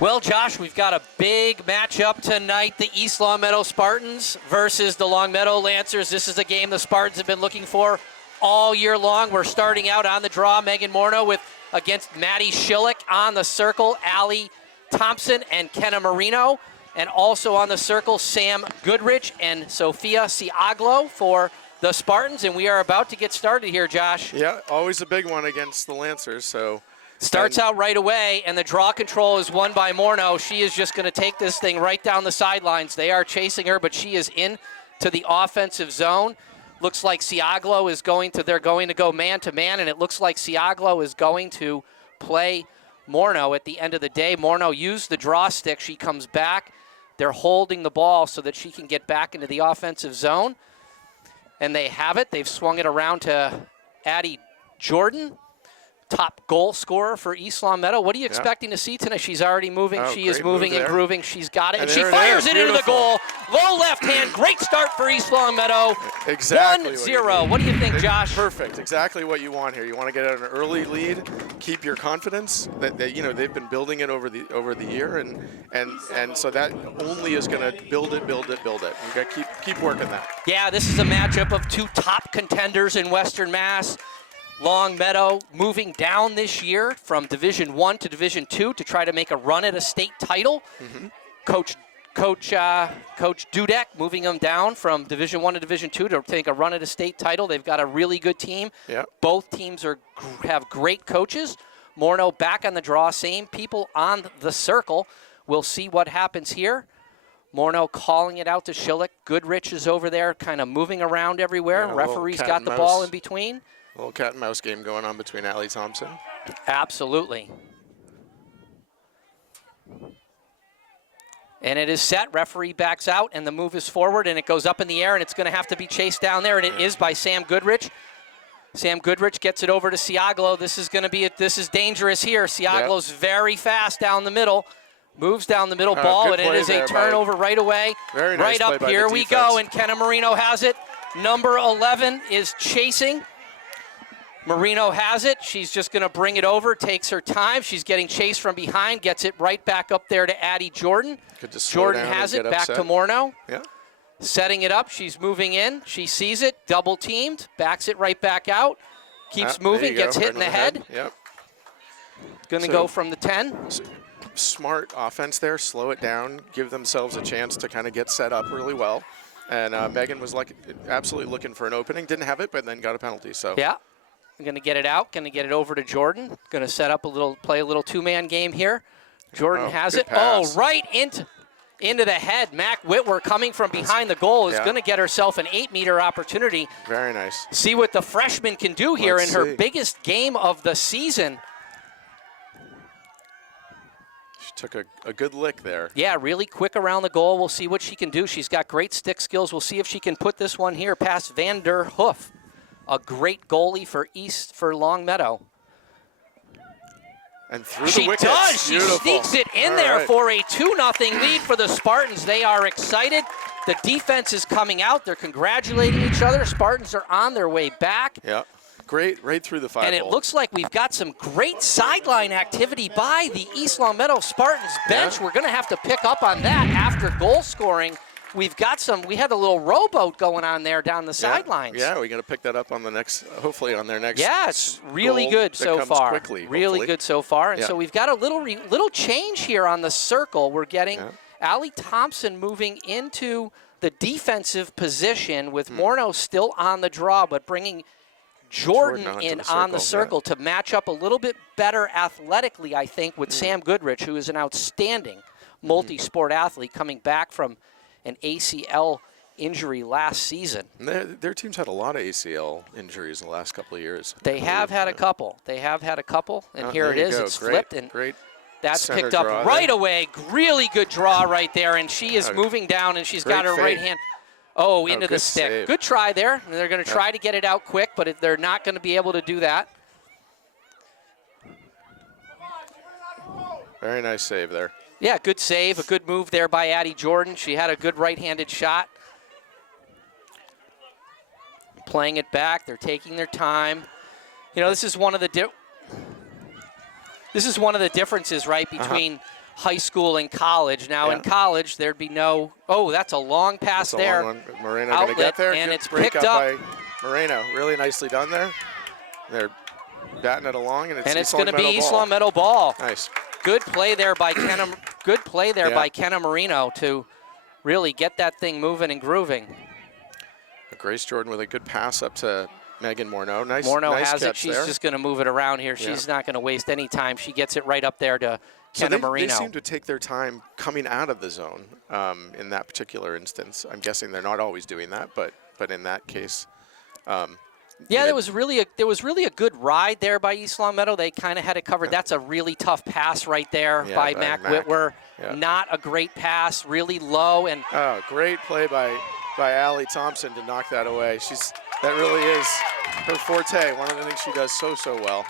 Well, Josh, we've got a big matchup tonight. The East Longmeadow Spartans versus the Longmeadow Lancers. This is a game the Spartans have been looking for all year long. We're starting out on the draw. Megan Morneau against Maddie Schillick on the circle. Allie Thompson and Kenna Marino. And also on the circle, Sam Goodrich and Sophia Siaglo for the Spartans. And we are about to get started here, Josh. Yeah, always a big one against the Lancers, so... Starts out right away, and the draw control is won by Morneau. She is just going to take this thing right down the sidelines. They are chasing her, but she is in to the offensive zone. Looks like Siaglo is they're going to go man-to-man, and it looks like Siaglo is going to play Morneau at the end of the day. Morneau used the draw stick. She comes back. They're holding the ball so that she can get back into the offensive zone. And they have it. They've swung it around to Addie Jordan, top goal scorer for East Longmeadow. What are you expecting to see tonight? She's already moving. She is moving and grooving. She's got it. And she fires it into the goal. Low left hand. Great start for East Longmeadow. Exactly. 1-0. What do you think, Josh? Perfect. Exactly what you want here. You want to get an early lead, keep your confidence. That they've been building it over the year, and so that only is going to build it. You got to keep working that. Yeah, this is a matchup of two top contenders in Western Mass. Longmeadow moving down this year from Division I to Division II to try to make a run at a state title. Mm-hmm. Coach Dudek moving them down from Division I to Division II to take a run at a state title. They've got a really good team. Yep. Both teams have great coaches. Morneau back on the draw, same people on the circle. We'll see what happens here. Morneau calling it out to Schillick. Goodrich is over there kind of moving around everywhere. Yeah, Referee's got the ball in between. A little cat and mouse game going on between Allie Thompson. Absolutely. And it is set. Referee backs out, and the move is forward, and it goes up in the air, and it's going to have to be chased down there, and it is by Sam Goodrich. Sam Goodrich gets it over to Siaglo. This is dangerous here. Siaglo's very fast down the middle. Moves down the middle ball, and it is a turnover right away. Very nice right up here we go, and Kenna Marino has it. Number 11 is chasing. Marino has it. She's just going to bring it over, takes her time. She's getting chased from behind, gets it right back up there to Addie Jordan. Jordan has it, back to Morneau. Yeah. Setting it up. She's moving in. She sees it, double teamed, backs it right back out. Keeps moving, gets hit in the head. Yep. Going to go from the 10. Smart offense there. Slow it down. Give themselves a chance to kind of get set up really well. And Megan was absolutely looking for an opening. Didn't have it, but then got a penalty. So yeah. Going to get it out. Going to get it over to Jordan. Going to set up play a little two-man game here. Jordan has it. Pass. Oh, right into the head. Mac Whitwer coming from behind the goal is going to get herself an 8-meter opportunity. Very nice. See what the freshman can do here in her biggest game of the season. She took a good lick there. Yeah, really quick around the goal. We'll see what she can do. She's got great stick skills. We'll see if she can put this one here past Van der Hoof. A great goalie for Longmeadow. And through the wickets. She does. She sneaks it in there for a 2-0 lead for the Spartans. They are excited. The defense is coming out. They're congratulating each other. Spartans are on their way back. Yeah. Great, right through the 5-hole. And it looks like we've got some great sideline activity by the East Longmeadow Spartans bench. Yeah. We're going to have to pick up on that after goal scoring. We had a little rowboat going on there down the sidelines. Yeah, we're going to pick that up on the next, hopefully on their next. Yeah, it's really good so far. Really good so far. And so we've got a little change here on the circle. We're getting Allie Thompson moving into the defensive position with Morneau still on the draw, but bringing Jordan in on the circle to match up a little bit better athletically, I think, with Sam Goodrich, who is an outstanding multi-sport athlete coming back from an ACL injury last season. Their team's had a lot of ACL injuries in the last couple of years. They have had a couple. And here it is. It's flipped, and that's picked up right away. Really good draw right there, and she is moving down, and she's got her right hand. Into the stick. Save. Good try there. They're going to try to get it out quick, but they're not going to be able to do that. Very nice save there. Yeah, good save, a good move there by Addie Jordan. She had a good right-handed shot. Playing it back, they're taking their time. You know, this is one of the differences, right, between high school and college. Now in college, there'd be no, oh, that's a long pass that's there. a long one. Moreno going to get there. And Good it's break picked up. by Moreno. Really nicely done there. They're batting it along, and it's going to be East ball. Longmeadow ball. Nice. Good play there by by Kenna Marino to really get that thing moving and grooving. Grace Jordan with a good pass up to Megan Morneau. Nice has it. She's there. just going to move it around here. She's not going to waste any time. She gets it right up there to Kenna Marino. They seem to take their time coming out of the zone in that particular instance. I'm guessing they're not always doing that, but in that case. There was really a good ride there by East Longmeadow. They kind of had it covered. That's a really tough pass right there by Mac Whitwer. Yeah. Not a great pass, really low. And great play by Allie Thompson to knock that away. That really is her forte. One of the things she does so well.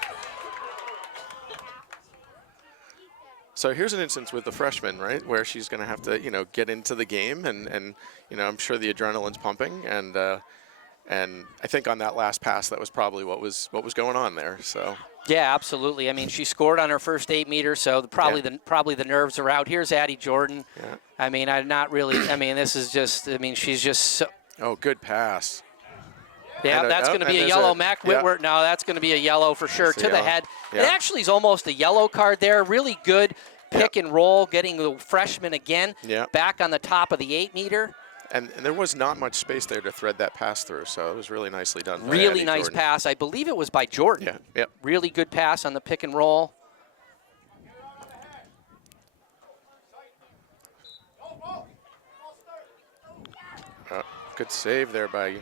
So here's an instance with the freshman, right, where she's going to have to, get into the game, and I'm sure the adrenaline's pumping, and I think on that last pass, that was probably what was going on there. So. Yeah, absolutely. I mean, she scored on her first 8 meters, so probably the nerves are out. Here's Addie Jordan. Yeah. I mean, this is just. I mean, she's just. So oh, good pass. Yeah, that's going to be a yellow. Mac Whitwer. No, that's going to be a yellow for sure to the head. Yeah. It actually is almost a yellow card there. Really good pick and roll, getting the freshman again back on the top of the 8 meter. And there was not much space there to thread that pass through, so it was really nicely done. Really nice pass. I believe it was by Jordan. Yeah. Yep. Really good pass on the pick and roll. Good save there by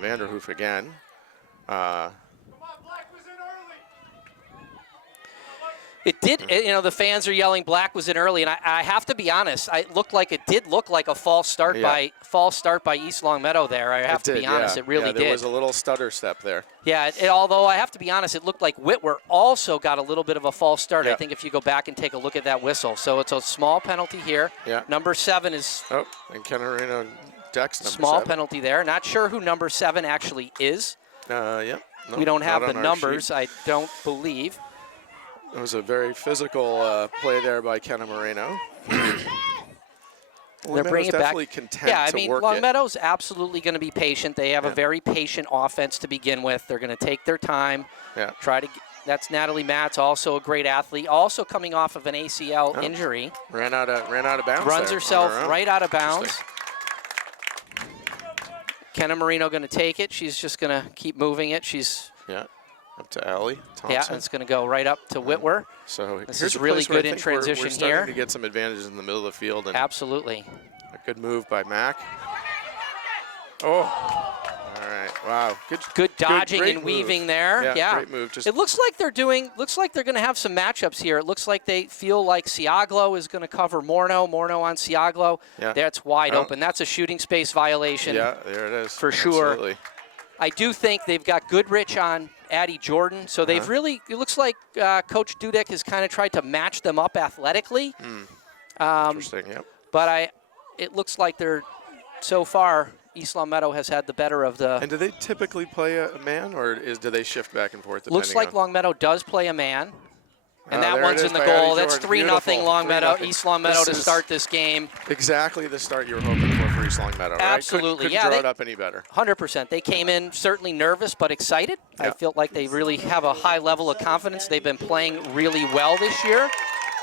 Vanderhoof again. It did, the fans are yelling Black was in early, and I have to be honest, it did look like a false start by East Longmeadow there. I have to be honest, it really did. There was a little stutter step there. Yeah, although I have to be honest, it looked like Whitwer also got a little bit of a false start. Yeah. I think if you go back and take a look at that whistle. So it's a small penalty here. Yeah. Number 7 is... Oh, and Kenarino Dex, number small 7. penalty there. Not sure who number 7 actually is. Yeah. No, we don't have the numbers, I don't believe. It was a very physical play there by Kenna Moreno. They're bringing it back. Yeah, I mean, Longmeadow's absolutely going to be patient. They have a very patient offense to begin with. They're going to take their time. Yeah. That's Natalie Matz, also a great athlete, also coming off of an ACL injury. Ran out of bounds. Runs herself right out of bounds. Kenna Marino going to take it. She's just going to keep moving it. Up to Allie Thompson. Yeah, it's going to go right up to Whitwer. So this is really good in transition we're starting here. To get some advantages in the middle of the field. And absolutely. A good move by Mac. Oh, all right. Wow. Good dodging and weaving there. Yeah, great move. It looks like they're going to have some matchups here. It looks like they feel like Siaglo is going to cover Morneau on Siaglo. Yeah. That's wide open. That's a shooting space violation. Yeah, there it is. For sure. Absolutely. I do think they've got Goodrich on Addie Jordan, so they've really, it looks like Coach Dudek has kind of tried to match them up athletically. Interesting, yep. But it looks like so far, East Longmeadow has had the better of the... And do they typically play a man, or do they shift back and forth? Looks like Longmeadow does play a man. And that one's in the goal. That's 3-0 Longmeadow. East Longmeadow to start this game. Exactly the start you were hoping for East Longmeadow, right? Absolutely, couldn't draw it up any better. 100%. They came in certainly nervous but excited. I feel like they really have a high level of confidence. They've been playing really well this year,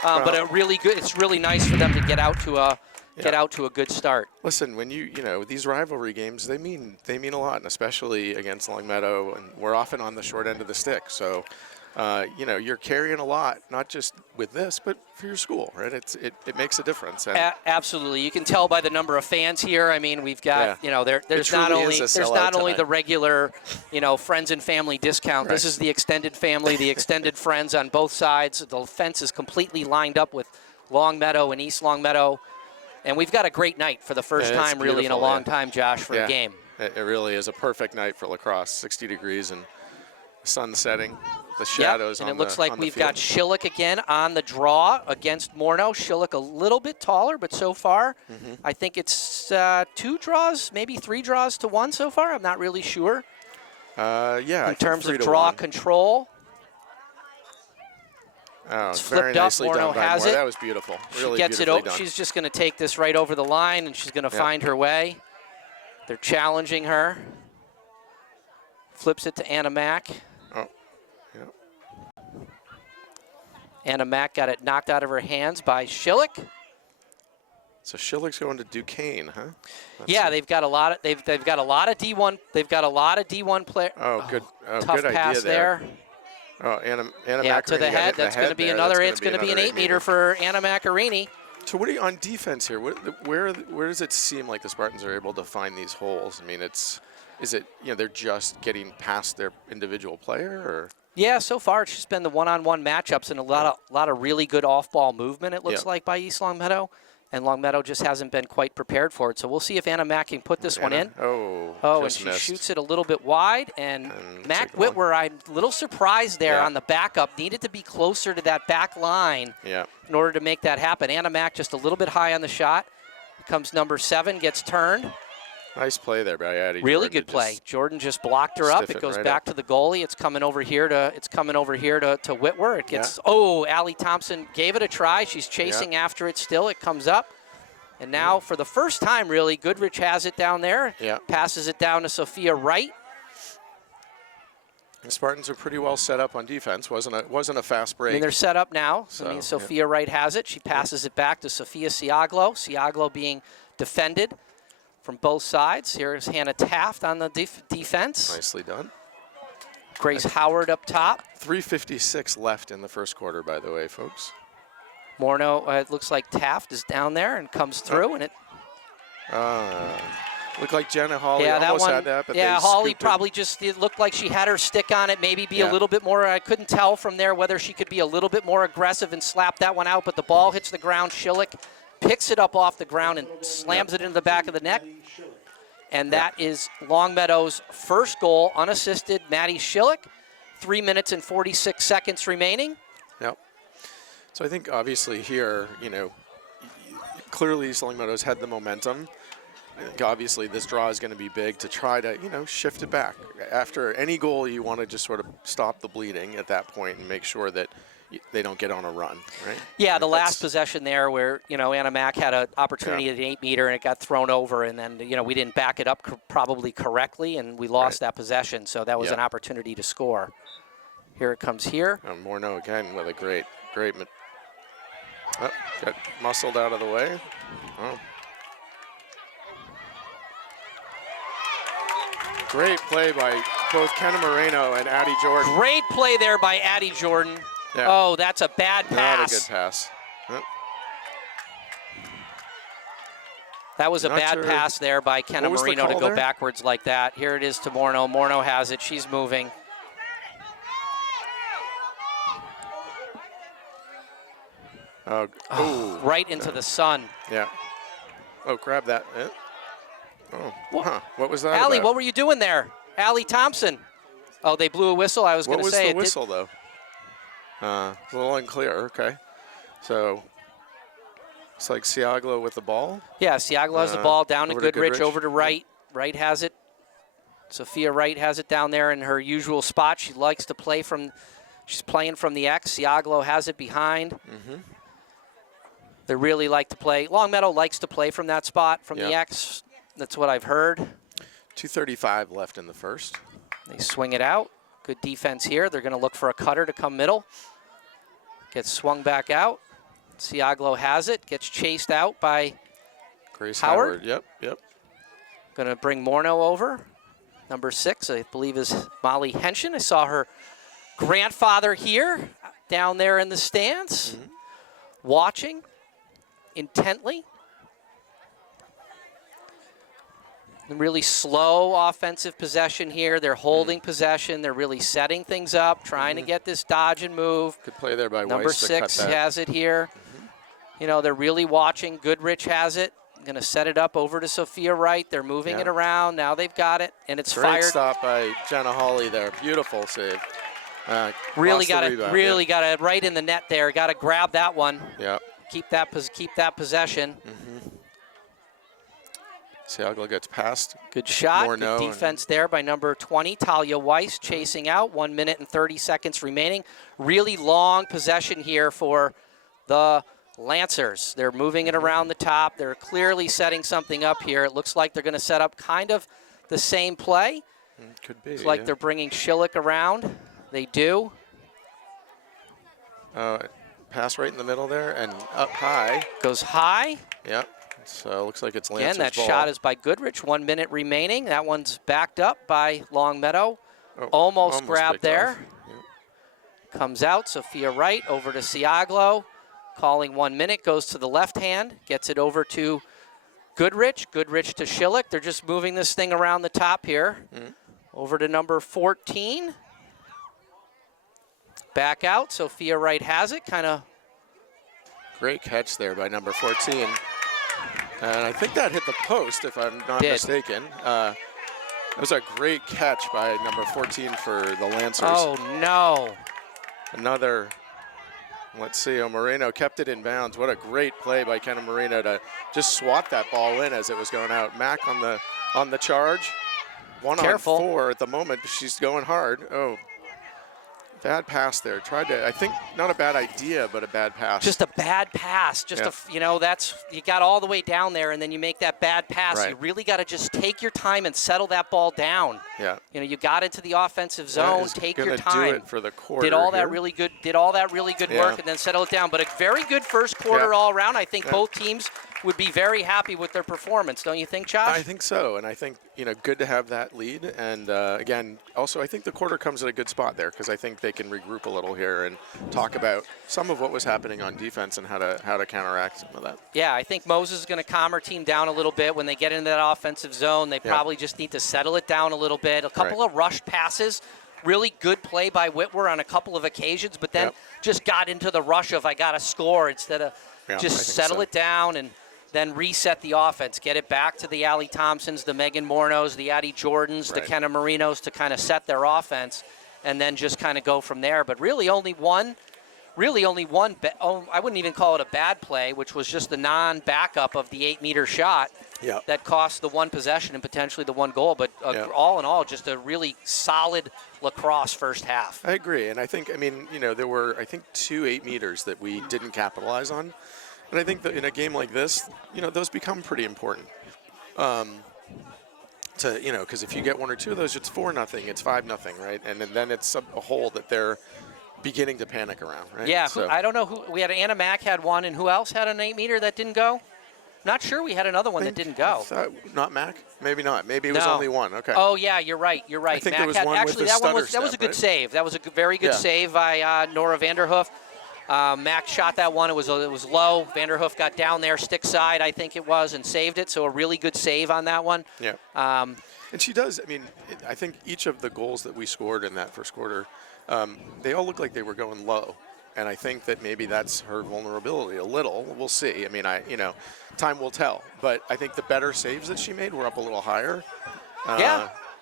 but it's really nice for them to get out to a good start. Listen, when these rivalry games, they mean a lot, and especially against Longmeadow, and we're often on the short end of the stick. So. You're carrying a lot, not just with this, but for your school, right? It makes a difference. Absolutely, you can tell by the number of fans here. I mean, we've got there's not only the regular friends and family discount. Right. This is the extended family, the extended friends on both sides. The fence is completely lined up with Longmeadow and East Longmeadow, and we've got a great night for the first time really in a long time, Josh, for a game. It really is a perfect night for lacrosse. 60 degrees and sun setting. The shadows and it looks like we've got Schillick again on the draw against Morneau. Schillick a little bit taller, but so far I think it's 2 draws, maybe 3 draws to 1 so far. I'm not really sure. In terms of draw control. Oh, It's very flipped up. nicely done Morneau by has Moore. it. That was beautiful. Really She gets it beautifully over. done. She's just going to take this right over the line, and she's going to find her way. They're challenging her. Flips it to Anna Mack. Oh, yeah. Anna Mack got it knocked out of her hands by Schillick. So Schillick's going to Duquesne, huh? Yeah, they've got a lot of they've got a lot of D1. They've got a lot of D1 players. Oh, good. Oh, Tough good pass idea there. Oh, Anna yeah, to the head. That's going to be another. It's going to be an 8-meter for Anna Macarini. So what are you on defense here? Where does it seem like the Spartans are able to find these holes? I mean, is it they're just getting past their individual player, or? Yeah, so far it's just been the one-on-one matchups and a lot of really good off-ball movement. It looks like by East Longmeadow. And Longmeadow just hasn't been quite prepared for it. So we'll see if Anna Mack can put this one in. And she shoots it a little bit wide. And Mac Whitwer, I'm a little surprised there on the backup. Needed to be closer to that back line in order to make that happen. Anna Mack just a little bit high on the shot. Comes number 7, gets turned. Nice play there by Addie. Really good play. Jordan just blocked her up. It goes back to the goalie. It's coming over here to Whitwer. It gets Allie Thompson gave it a try. She's chasing after it still. It comes up. And now for the first time really, Goodrich has it down there. Passes it down to Sophia Wright. The Spartans are pretty well set up on defense. Wasn't a fast break. I mean, they're set up now. So, I mean, Sophia Wright has it. She passes it back to Sophia Siaglo. Siaglo being defended from both sides. Here's Hannah Taft on the defense. Nicely done. Grace Howard up top. 3:56 left in the first quarter, by the way, folks. Morneau, it looks like Taft is down there and comes through, and it. Looked like Jenna Hawley that almost one, had that, but Hawley probably just, it looked like she had her stick on it, maybe be a little bit more, I couldn't tell from there whether she could be a little bit more aggressive and slap that one out, but the ball hits the ground. Schillick picks it up off the ground and slams it into the back of the net. And that is Longmeadow's first goal, unassisted. Maddie Schillick, 3 minutes and 46 seconds remaining. Yep. So I think obviously here, clearly East Longmeadow's had the momentum. I think obviously this draw is going to be big to try to, shift it back. After any goal, you want to just sort of stop the bleeding at that point and make sure that they don't get on a run, right? Yeah, the last possession there where, Anna Mack had an opportunity at an 8-meter and it got thrown over, and then, we didn't back it up probably correctly, and we lost that possession, so that was an opportunity to score. Here it comes here. Morneau again with a great got muscled out of the way. Oh. Great play by both Kenna Moreno and Addie Jordan. Great play there by Addie Jordan. Yeah. Oh, that's a bad pass. Not a good pass. That was a bad pass there by Kenna Moreno to go backwards like that. Here it is to Morneau. Morneau has it. She's moving. Right into the sun. Yeah. Oh, grab that. Oh, what was that Allie, about? what were you doing there? Allie Thompson. Oh, they blew a whistle. I was going to say. What was the whistle, though? A little unclear. Okay. So it's like Siaglo with the ball? Yeah, Siaglo has the ball down to Goodrich, over to Wright. Wright has it. Sophia Wright has it down there in her usual spot. She likes to play from, she's playing from the X. Siaglo has it behind. They really like to play. Longmeadow likes to play from that spot, from the X. That's what I've heard. 2:35 left in the first. They swing it out. Good defense here. They're going to look for a cutter to come middle. Gets swung back out. Siaglo has it. Gets chased out by Grace Howard. Yep. Going to bring Morneau over. Number 6, I believe, is Molly Henshin. I saw her grandfather here down there in the stands, watching intently. Really slow offensive possession here. They're holding possession. They're really setting things up, trying to get this dodge and move. Good play there by Number Weiss 6 has it here. They're really watching. Goodrich has it. Going to set it up over to Sophia Wright. They're moving it around. Now they've got it, and it's fired. Great stop by Jenna Hawley there. Beautiful save. Really got it right in the net there. Got to grab that one. Yeah. Keep that possession. Siagla gets past. Good shot. Morneau Good defense there by number 20, Talia Weiss, chasing out. 1 minute and 30 seconds remaining. Really long possession here for the Lancers. They're moving it around the top. They're clearly setting something up here. It looks like they're going to set up kind of the same play. Could be. It's like they're bringing Schillick around. They do. Pass right in the middle there and up high. Goes high. Yep. So looks like it's Lancer's Again, that ball. shot is by Goodrich. 1 minute remaining. That one's backed up by Longmeadow. Almost grabbed there. Yep. Comes out. Sophia Wright over to Siaglo. Calling 1 minute. Goes to the left hand. Gets it over to Goodrich. Goodrich to Schillick. They're just moving this thing around the top here. Over to number 14. Back out. Sophia Wright has it. Kind of. Great catch there by number 14. And I think that hit the post, if I'm not mistaken. It was a great catch by number 14 for the Lancers. Oh, no. Another, let's see, Moreno kept it in bounds. What a great play by Kenna Moreno to just swat that ball in as it was going out. Mac on the charge. Careful. 1 on 4 at the moment. She's going hard. Oh, bad pass there. Tried to, I think, not a bad idea, but a bad pass. Just a bad pass. Just you know, that's, you got all the way down there, and then you make that bad pass. Right. You really got to just take your time and settle that ball down. Yeah. You know, you got into the offensive zone. Take your time. Do it for the quarter. Did all that here. really good. Did all that really good work, and then settle it down. But a very good first quarter all around. I think both teams would be very happy with their performance, don't you think, Josh? I think so, and I think, you know, good to have that lead. And again, also I think the quarter comes at a good spot there because I think they can regroup a little here and talk about some of what was happening on defense and how to counteract some of that. Yeah, I think Moses is going to calm her team down a little bit when they get into that offensive zone. They probably just need to settle it down a little bit. A couple of rushed passes. Really good play by Whitwer on a couple of occasions, but then just got into the rush of I got to score instead of just settle it down and then reset the offense, get it back to the Allie Thompsons, the Megan Mornos, the Addie Jordans, the Kenna Marinos to kind of set their offense and then just kind of go from there. But really only one, I wouldn't even call it a bad play, which was just the non-backup of the 8-meter shot that cost the one possession and potentially the one goal. But all in all, just a really solid lacrosse first half. I agree. And I think, I mean, you know, there were, I think, 2 8-meters that we didn't capitalize on. And I think that in a game like this, you know, those become pretty important. You know, because if you get 1 or 2 of those, it's 4-0, it's 5-0, right? And then it's a hole that they're beginning to panic around, right? Yeah, so. I don't know who. We had Anna Mack had one, and who else had an 8-meter that didn't go? Not sure. We had another one that didn't go. Not Mac? Maybe not. Maybe it was only one. Okay. Oh yeah, you're right. I think there was one actually, with the that was a good save. That was a very good save by Nora Vanderhoof. Mac shot that one. It was low. Vanderhoof got down there, stick side, I think it was, and saved it. So a really good save on that one. Yeah. And she does. I mean, I think each of the goals that we scored in that first quarter, they all look like they were going low. And I think that maybe that's her vulnerability a little. We'll see. I mean, time will tell. But I think the better saves that she made were up a little higher.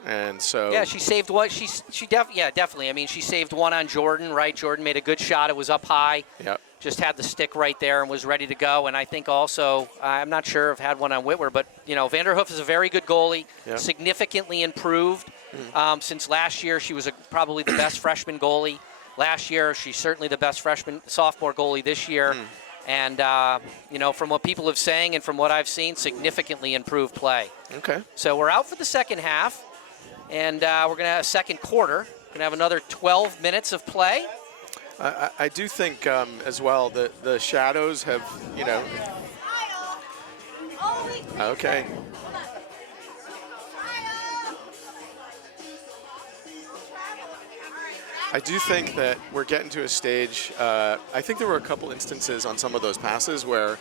And so she saved one. Definitely. I mean, she saved one on Jordan, right? Jordan made a good shot. It was up high. Yep. Just had the stick right there and was ready to go. And I think also, I'm not sure if had one on Whitwer, but you know, Vanderhoof is a very good goalie. Yep. Significantly improved since last year. She was probably the best freshman goalie last year. She's certainly the best sophomore goalie this year. And, you know, from what people have saying and from what I've seen, significantly improved play. Okay. So we're out for the second half, and we're going to have a second quarter. We're going to have another 12 minutes of play. I do think as well that the Shadows have, you know. Okay. I do think that we're getting to a stage, I think there were a couple instances on some of those passes where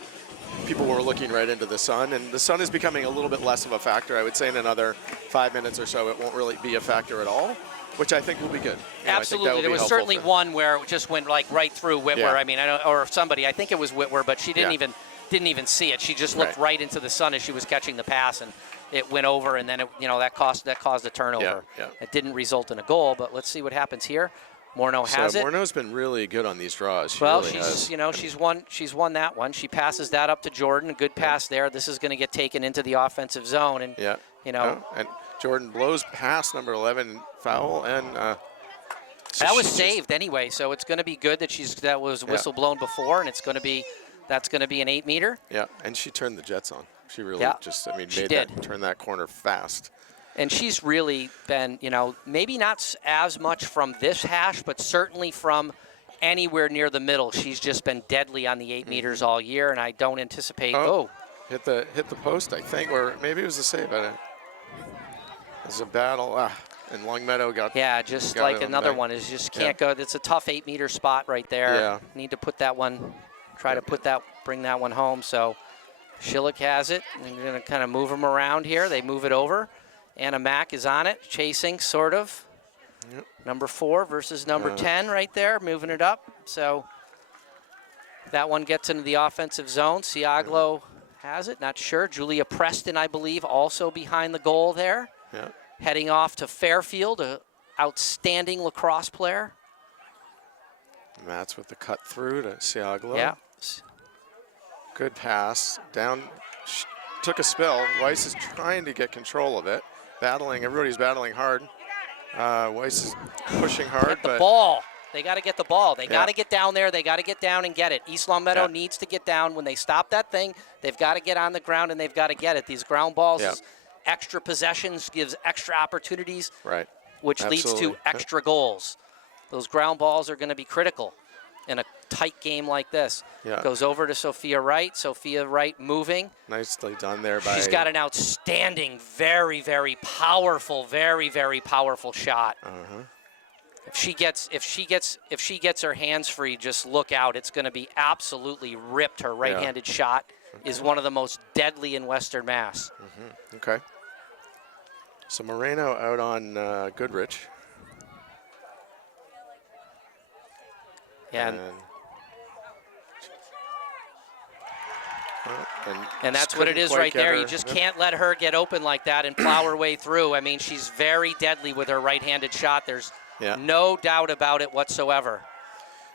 people were looking right into the sun, and the sun is becoming a little bit less of a factor. I would say in another 5 minutes or so, it won't really be a factor at all, which I think will be good. Absolutely. There was certainly one where it just went like right through Whitwer. Yeah. I mean, or somebody, I think it was Whitwer, but she didn't even see it. She just looked right into the sun as she was catching the pass, and it went over, and then that caused a turnover. Yeah. It didn't result in a goal, but let's see what happens here. Morneau has it. Morneau's been really good on these draws. She Well, really has. she's won that one. She passes that up to Jordan. A good pass there. This is going to get taken into the offensive zone, and and Jordan blows past number 11 foul, and that was saved anyway. So it's going to be good that that was whistle blown before, and that's going to be an 8-meter. Yeah, and she turned the Jets on. She really turned that corner fast. And she's really been, maybe not as much from this hash, but certainly from anywhere near the middle. She's just been deadly on the 8 meters all year, and I don't anticipate. Hit the post, I think, or maybe it was a save. It was a battle. And Longmeadow got. Yeah, just like another one is just can't go. It's a tough 8-meter spot right there. Yeah. Need to put that one, bring that one home. So Schillick has it, and you're going to kind of move them around here. They move it over. Anna Mack is on it, chasing, sort of. Yep. Number 4 versus number 10 right there, moving it up. So that one gets into the offensive zone. Siaglo has it, not sure. Julia Preston, I believe, also behind the goal there. Yeah. Heading off to Fairfield, an outstanding lacrosse player. And that's with the cut through to Siaglo. Yeah. Good pass. Down, took a spill. Weiss is trying to get control of it. Everybody's battling hard. Weiss is pushing hard. Get the ball. They got to get the ball. They got to get down there. They got to get down and get it. East Longmeadow needs to get down. When they stop that thing, they've got to get on the ground and they've got to get it. These ground balls, extra possessions gives extra opportunities, which leads to extra goals. Those ground balls are going to be critical in a tight game like this. Goes over to Sophia Wright. Sophia Wright moving. Nicely done there by. She's got an outstanding, very, very powerful shot. If she gets her hands free, just look out. It's going to be absolutely ripped. Her right-handed shot is one of the most deadly in Western Mass. Okay. So Moreno out on Goodrich. Yeah. And that's what it is right there. You just can't let her get open like that and plow her way through. I mean, she's very deadly with her right-handed shot. There's no doubt about it whatsoever.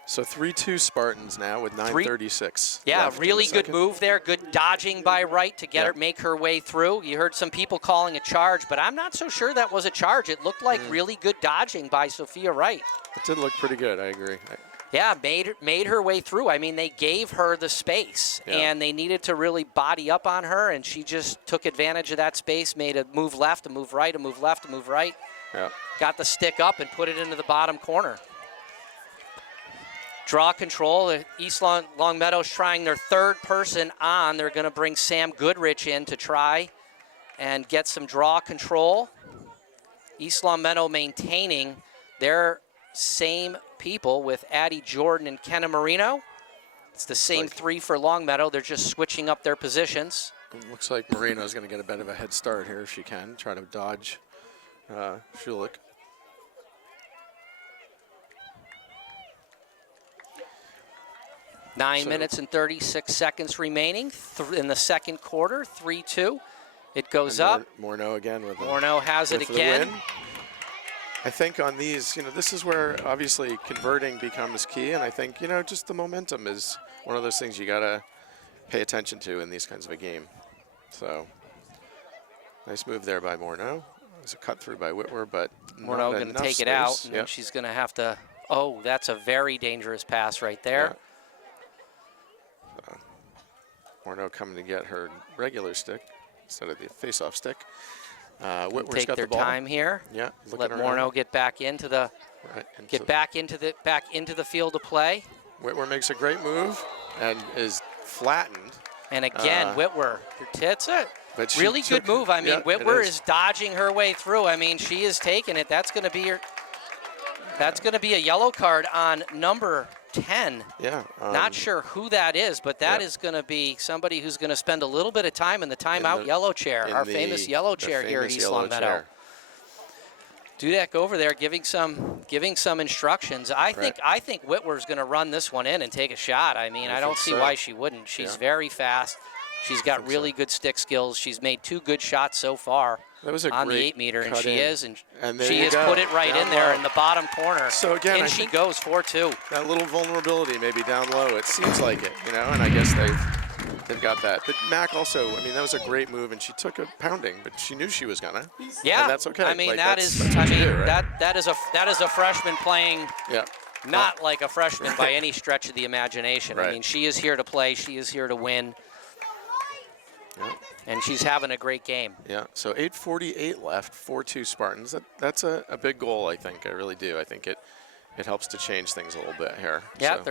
So 3-2 Spartans now with 9:36. Yeah, really good move there. Good dodging by Wright to get her, make her way through. You heard some people calling a charge, but I'm not so sure that was a charge. It looked like really good dodging by Sophia Wright. It did look pretty good. I agree. Yeah, made her way through. I mean, they gave her the space, and they needed to really body up on her, and she just took advantage of that space, made a move left, a move right, a move left, a move right. Yeah. Got the stick up and put it into the bottom corner. Draw control. East Longmeadow's trying their third person on. They're going to bring Sam Goodrich in to try and get some draw control. East Longmeadow maintaining their same people with Addie Jordan and Kenna Marino. It's the same 3 for Longmeadow. They're just switching up their positions. It looks like Marino's going to get a bit of a head start here if she can. Try to dodge Schulich. Nine minutes and 36 seconds remaining in the second quarter, 3-2. It goes up. Morneau again with Morneau has it again. I think on these, this is where obviously converting becomes key, and I think, just the momentum is one of those things you got to pay attention to in these kinds of a game. So, nice move there by Morneau. It's a cut through by Whitwer, but Morneau going to take it out, and then she's going to have to, that's a very dangerous pass right there. Morneau coming to get her regular stick instead of the face-off stick. Whitwer's take got their the ball. time here. Yeah, let Morneau get back into the back into the field of play. Whitwer makes a great move and is flattened. And again, Whitwer, it's a but really good move. I mean, Whitwer is dodging her way through. I mean, she is taking it. That's going to be a yellow card on number 10. Yeah. Not sure who that is, but that is going to be somebody who's going to spend a little bit of time in the timeout yellow chair, our famous yellow chair here at East Longmeadow. Dudek over there giving some instructions. I think Whitwer's going to run this one in and take a shot. I mean, I don't see why she wouldn't. She's very fast. She's got really good stick skills. She's made 2 good shots so far That was a on the great 8-meter, and cut she in. is, and there she you has go. put it right Down in there low. in the bottom corner. So again, and I she think goes 4-2. that little vulnerability maybe down low. It seems like it, you know, and I guess they've got that. But Mac also, I mean, that was a great move, and she took a pounding, but she knew she was gonna. Yeah, and that's okay. I mean, like, that's what you do, right? that is a freshman playing. Yeah. Not like a freshman by any stretch of the imagination. Right. I mean, she is here to play. She is here to win. Yeah. And she's having a great game. Yeah. So 8:48 left, 4-2 Spartans. That's a big goal, I think. I really do. I think it helps to change things a little bit here. Yeah, so.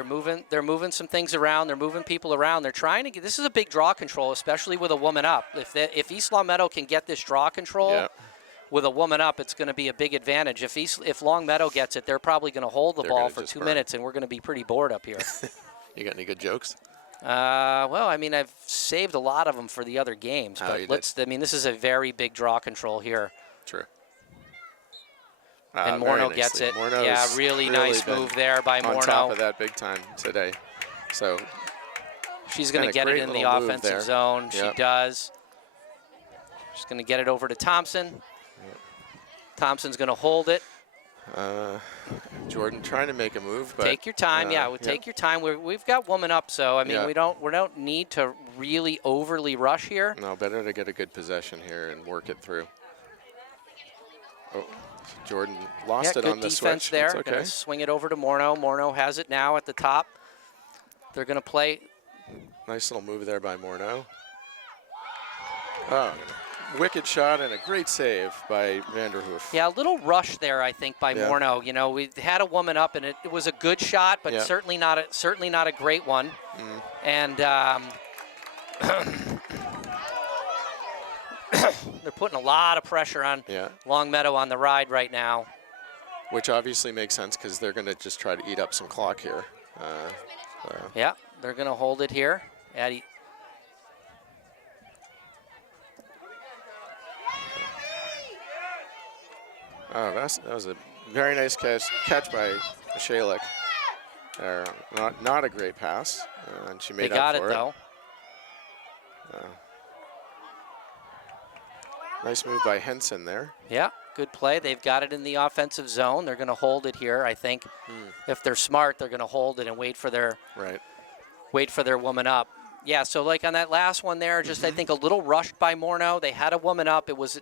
they're moving some things around. They're moving people around. They're trying to get. This is a big draw control, especially with a woman up. If East Longmeadow can get this draw control. Yeah. With a woman up, it's going to be a big advantage. If Longmeadow gets it, they're probably going to hold the ball for 2 minutes, and we're going to be pretty bored up here. You got any good jokes? Well, I mean, I've saved a lot of them for the other games, but I mean, this is a very big draw control here. True. And Morneau gets it. Yeah, really nice move there by Morneau. On top of that big time today. So she's going to get it in the offensive zone. She does. She's going to get it over to Thompson. Thompson's going to hold it. Jordan trying to make a move, but take your time. Take your time. We've got woman up, so I mean we don't need to really overly rush here. No, better to get a good possession here and work it through. Oh, Jordan lost it on the switch. Good defense there. Okay. Gonna swing it over to Morneau. Morneau has it now at the top. They're going to play. Nice little move there by Morneau. Oh. Wicked shot and a great save by Vanderhoof. Yeah, a little rush there, I think, by Morneau. You know, we had a woman up, and it was a good shot, but certainly not a great one. And they're putting a lot of pressure on Longmeadow on the ride right now. Which obviously makes sense because they're going to just try to eat up some clock here. Yeah, they're going to hold it here. Oh, that was a very nice catch by Shalik. Not a great pass, and she made up for it. They got it, though. Nice move by Henson there. Yeah, good play. They've got it in the offensive zone. They're going to hold it here, I think. If they're smart, they're going to hold it and wait for their woman up. Yeah, so like on that last one there, just I think a little rushed by Morneau. They had a woman up. It was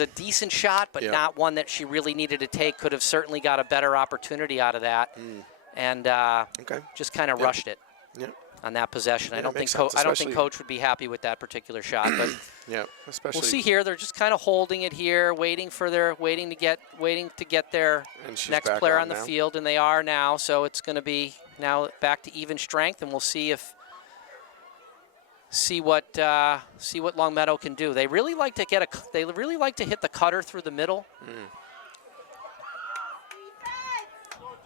a decent shot, but not one that she really needed to take. Could have certainly got a better opportunity out of that, and just kind of rushed it on that possession. I don't think Coach would be happy with that particular shot, but especially we'll see here. They're just kind of holding it here, waiting to get their next player on the field, and they are now. So it's going to be now back to even strength, and we'll see what Longmeadow can do. They really like to hit the cutter through the middle.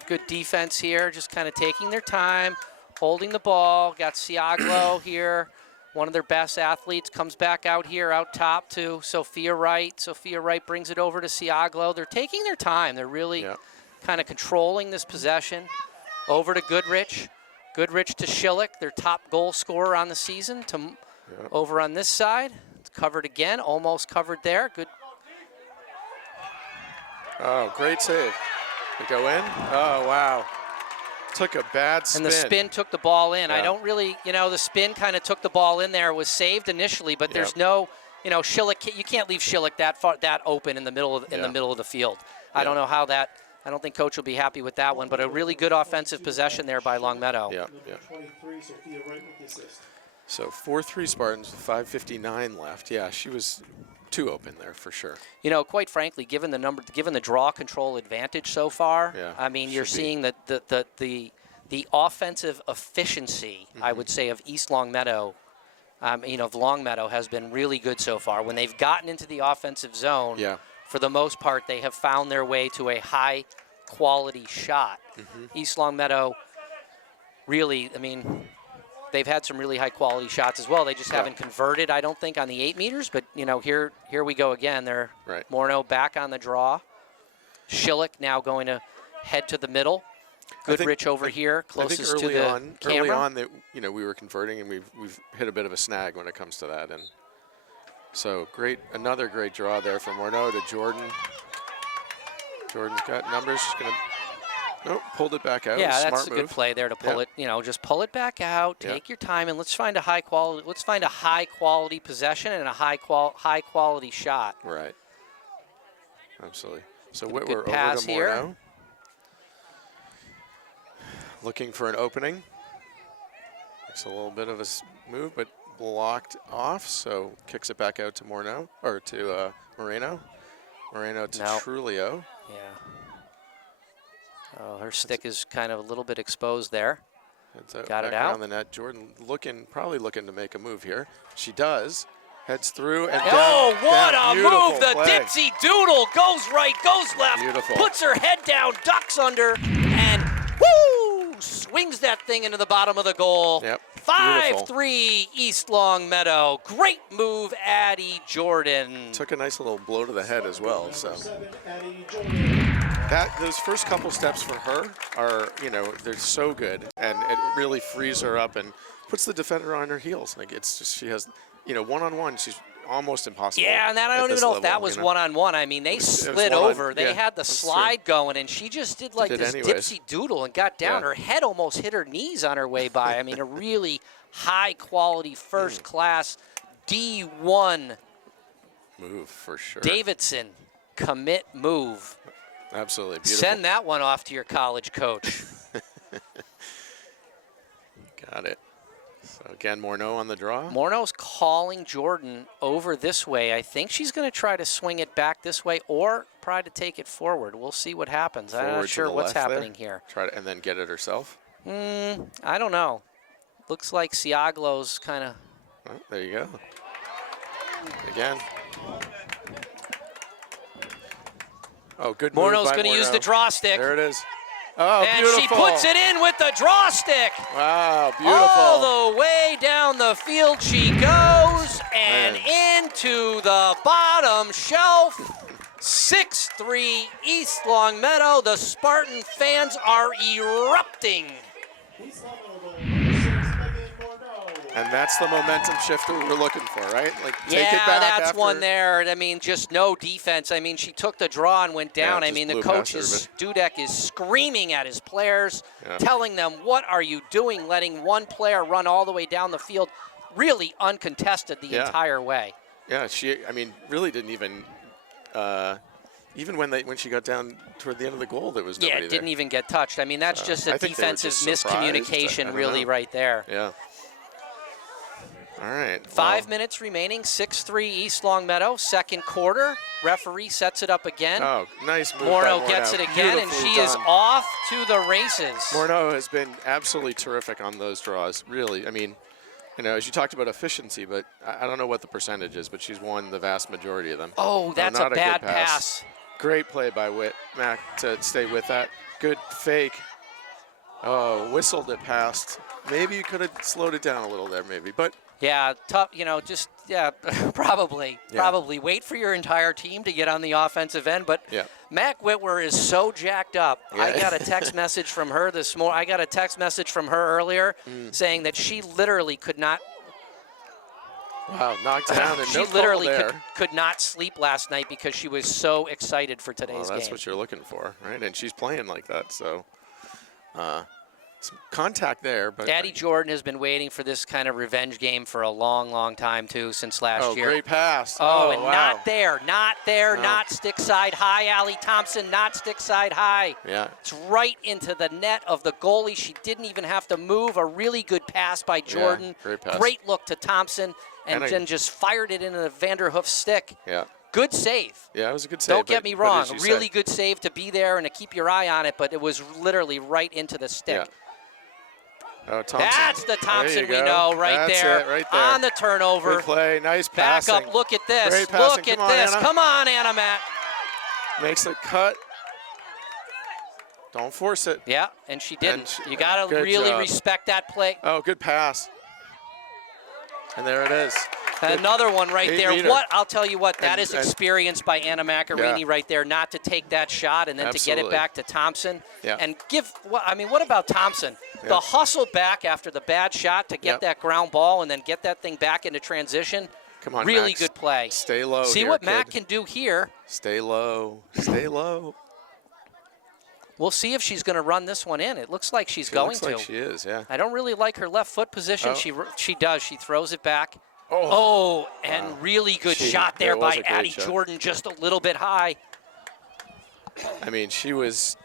Good defense here, just kind of taking their time, holding the ball. Got Siaglo here, one of their best athletes, comes back out here, out top to Sophia Wright. Sophia Wright brings it over to Siaglo. They're taking their time. They're really kind of controlling this possession. Over to Goodrich. Goodrich to Schillick, their top goal scorer on the season. Over on this side, it's covered again, almost covered there. Good. Oh, great save. They go in. Oh, wow. Took a bad spin. And the spin took the ball in. I don't really, the spin kind of took the ball in there. It was saved initially, but there's no, Schillick. You can't leave Schillick that open in the middle of the field. I don't know how that. I don't think Coach will be happy with that one, but a really good offensive possession there by Longmeadow. Yeah. So 4-3 Spartans, 5:59 left. Yeah, she was too open there for sure. Quite frankly, given the draw control advantage so far, I mean, you're seeing that the offensive efficiency, I would say, of East Longmeadow, of Longmeadow has been really good so far. When they've gotten into the offensive zone. For the most part, they have found their way to a high-quality shot. East Longmeadow, really, I mean, they've had some really high-quality shots as well. They just haven't converted, I don't think, on the 8 meters. But, here we go again. They're Morneau back on the draw. Schillick now going to head to the middle. Goodrich over here, closest to the camera. Early on, that we were converting, and we've hit a bit of a snag when it comes to that. And so another great draw there from Morneau to Jordan. Jordan's got numbers. She's gonna. Nope, pulled it back out. Yeah, Smart that's a move. good play there to pull it. Just pull it back out. Take your time, and let's find a high quality possession and a high quality shot. Right. Absolutely. So Good Whitwer over pass to here. Morneau. Looking for an opening. It's a little bit of a move, but blocked off. So kicks it back out to Morneau or to Moreno. Moreno to Trulio. Yeah. Oh, her stick is kind of a little bit exposed there. Got it out. Around the net. Jordan probably looking to make a move here. She does. Heads through and oh, down. What down. a Beautiful move! The play. Dipsy Doodle goes right, goes left, Beautiful. puts her head down, ducks under, and woo! Swings that thing into the bottom of the goal. Yep. 5-3 East Longmeadow. Great move, Addie Jordan. Took a nice little blow to the head as well. So those first couple steps for her are, they're so good, and it really frees her up and puts the defender on her heels. Like it's just she has, one-on-one, she's almost impossible. Yeah, and I don't even know if that was one-on-one. I mean, they slid over. They had the slide going, and she just did like this dipsy doodle and got down. Her head almost hit her knees on her way by. I mean, a really high-quality, first-class D1 move for sure. Davidson commit move. Absolutely beautiful. Send that one off to your college coach. Got it. So again, Morneau on the draw. Morneau's calling Jordan over this way. I think she's going to try to swing it back this way or try to take it forward. We'll see what happens. I'm not sure what's happening here. Try to, and then get it herself? I don't know. Looks like Siaglo's kind of... Oh, there you go. Again. Oh, good move Morneau's by going to Morneau. use the draw stick. There it is. Oh, and beautiful. she puts it in with the draw stick. Wow, beautiful. All the way down the field she goes and into the bottom shelf. 6-3 East Longmeadow. The Spartan fans are erupting. And that's the momentum shift that we're looking for, right? Like, take it back that's after. one there. I mean, just no defense. I mean, she took the draw and went down. I mean, the coach, Dudek, is screaming at his players, telling them, what are you doing, letting one player run all the way down the field, really uncontested the entire way. Yeah, really didn't even when she got down toward the end of the goal, there was nobody there. Didn't even get touched. I mean, that's just a defensive miscommunication really right there. Yeah. All right. 5 minutes remaining, 6-3 East Longmeadow, second quarter. Referee sets it up again. Oh, nice move Morneau gets it again, and she is off to the races. Morneau has been absolutely terrific on those draws, really. I mean, as you talked about efficiency, but I don't know what the percentage is, but she's won the vast majority of them. Oh, that's a bad pass. Great play by Mac to stay with that. Good fake. Oh, whistled it past. Maybe you could have slowed it down a little there, maybe, but. Yeah, tough, probably. Probably wait for your entire team to get on the offensive end. But Mac Whitwer is so jacked up. Yeah. I got a text message from her this morning. I got a text message from her earlier saying that she literally could not. Wow, knocked down and she literally could not sleep last night because she was so excited for today's game. That's what you're looking for, right? And she's playing like that, so. Some contact there, but Addie Jordan has been waiting for this kind of revenge game for a long, long time too, since last year. Oh, great pass! And wow. not there, not stick side high. Allie Thompson, not stick side high. Yeah, it's right into the net of the goalie. She didn't even have to move. A really good pass by Jordan. Yeah, great pass. Great look to Thompson, and then just fired it into the Vanderhoof stick. Yeah. Good save. Yeah, it was a good save. Don't get me wrong. Really good save to be there and to keep your eye on it, but it was literally right into the stick. Yeah. Oh, Thompson. That's the Thompson we know right there. It, right there. On the turnover. Good play. Nice passing. Back up. Look at this. Great passing. Look at this. Anna. Come on, Anna Matt. Makes the cut. Don't force it. Yeah, and she didn't. You got to really respect that play. Oh, good pass. And there it is. Another one right 8 there. meter. What I'll tell you what, that And- is and- experience by Anna Macarini Yeah. right there, not to take that shot and then to get it Absolutely. back to Thompson. Yeah. And give, I mean, what about Thompson? Yeah. The hustle back after the bad shot to get Yep. that ground ball and then get that thing back into transition. Come on, really Max. good play. Stay low. See here, what kid. Mac can do here. Stay low. Stay low. We'll see if she's going to run this one in. It looks like she's going looks to. like she is, yeah. I don't really like her left foot position. Oh. She does. She throws it back. Oh, And wow. really good She- shot there that was by a great Addie shot. Jordan, just a little bit high. I mean, she was,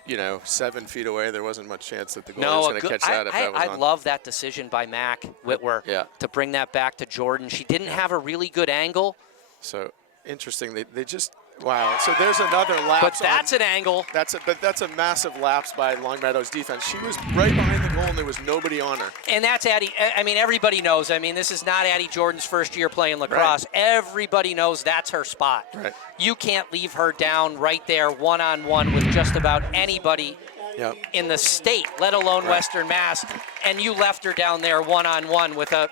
7 feet away. There wasn't much chance that the goalie No, was a going to good, catch that if that was I on. love that decision by Mac Whitwer Yeah. to bring that back to Jordan. She didn't have a really good angle, So, interesting. They just, wow. So there's another lapse. but that's an angle. But that's a massive lapse by Longmeadow's defense. She was right behind the goal, and there was nobody on her. And that's Addie. I mean, everybody knows. I mean, this is not Addie Jordan's first year playing lacrosse. Right. Everybody knows that's her spot. Right. You can't leave her down right there one-on-one with just about anybody Yep. in the state, let alone Western Mass. And you left her down there one-on-one with a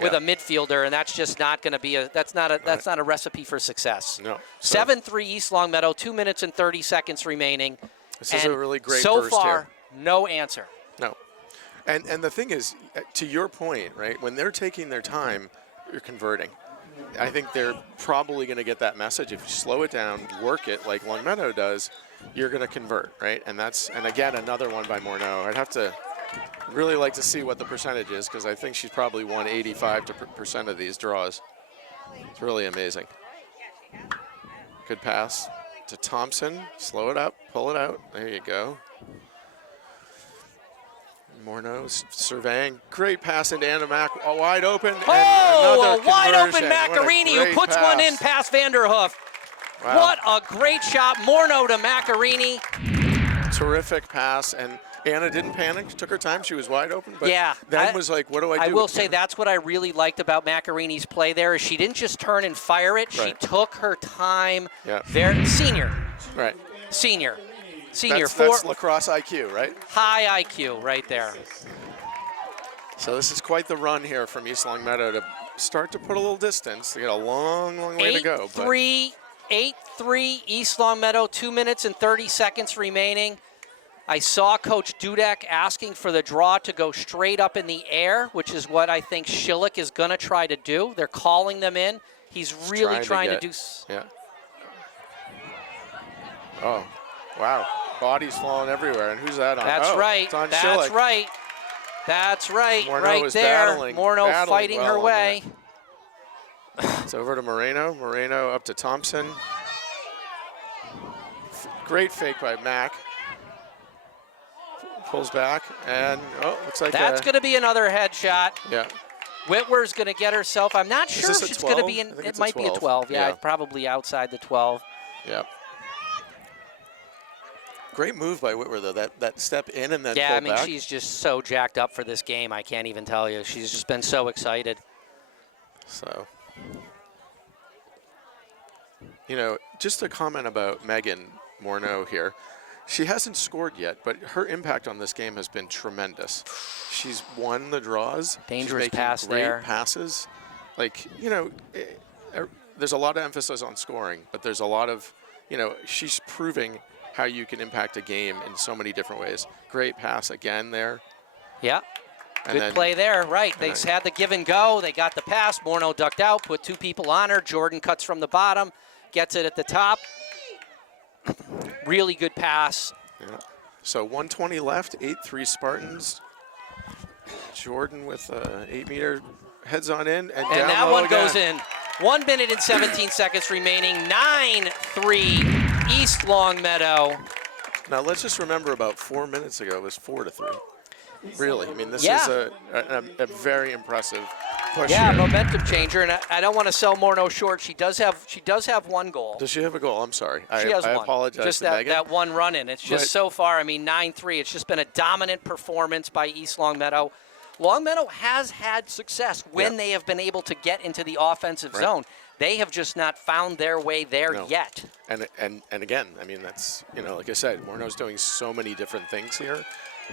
midfielder, and that's just not going to be that's not a recipe for success. No. 7-3 East Longmeadow, 2 minutes and 30 seconds remaining. This is a really great so burst far, here. no answer. No. And the thing is, to your point, right, when they're taking their time, you're converting. I think they're probably going to get that message. If you slow it down, work it like Longmeadow does, you're going to convert, right? And again, another one by Morneau. I'd have to really like to see what the percentage is, because I think she's probably won 85% of these draws. It's really amazing. Good pass to Thompson. Slow it up, pull it out. There you go. Morneau surveying. Great pass into Anna Mac. Wide open. And Oh, another a wide open conversion. What a Macarini who great puts one in pass. past Vanderhoof. Wow. What a great shot. Morneau to Macarini. Terrific pass. And Anna didn't panic. Took her time. She was wide open. But Yeah, then was like, what do I do? I will with say Anna? that's what I really liked about Macarini's play there is she didn't just turn and fire it. She Right. took her time. Yeah. Very senior. Right. Senior. That's lacrosse IQ, right? High IQ right there. So this is quite the run here from East Longmeadow to start to put a little distance. They got a long, long way to go. But 8-3 East Longmeadow, 2 minutes and 30 seconds remaining. I saw Coach Dudek asking for the draw to go straight up in the air, which is what I think Schillick is going to try to do. They're calling them in. He's really trying to do. Yeah. Oh, wow. Bodies falling everywhere. And who's that on? That's right. It's on That's Schillick. right. That's right. Morneau right is there. battling Morneau fighting well her on way. It's over to Moreno. Moreno up to Thompson. Great fake by Mac. Pulls back, and looks like That's going to be another headshot. Yeah. Whitwer's going to get herself. I'm not sure this if a it's going to 12? be in. I think It it's a might be a 12. 12. Yeah, Yeah. probably outside the 12. Yep. Great move by Whitwer, though. That step in and then Yeah, pull I mean, back. she's just so jacked up for this game. I can't even tell you. She's just been so excited. So, just a comment about Megan Morneau here. She hasn't scored yet, but her impact on this game has been tremendous. She's won the draws. Dangerous She's making pass great there. passes. There's a lot of emphasis on scoring, but there's a lot of, she's proving how you can impact a game in so many different ways. Great pass again there. Yeah. And Good then- play there, right. They had the give and go. They got the pass. Morneau ducked out, put two people on her. Jordan cuts from the bottom, gets it at the top. Really good pass. Yeah. So 120 left, 8-3 Spartans. Jordan with 8-meter heads on in. And down that low one again. goes in. 1 minute and 17 seconds remaining. 9-3 East Longmeadow. Now let's just remember about 4 minutes ago it was 4-3. Really, I mean this Yeah. is a very impressive push Yeah, here. momentum changer, and I don't want to sell Morneau short. She does have one goal. Does she have a goal? I'm sorry. She has I one. apologize Just to that, Megan. that one run in. It's just But- so far, 9-3. It's just been a dominant performance by East Longmeadow. Longmeadow has had success when Yeah. they have been able to get into the offensive Right. zone. They have just not found their way there No. yet. And again, I mean that's like I said, Morneau's doing so many different things here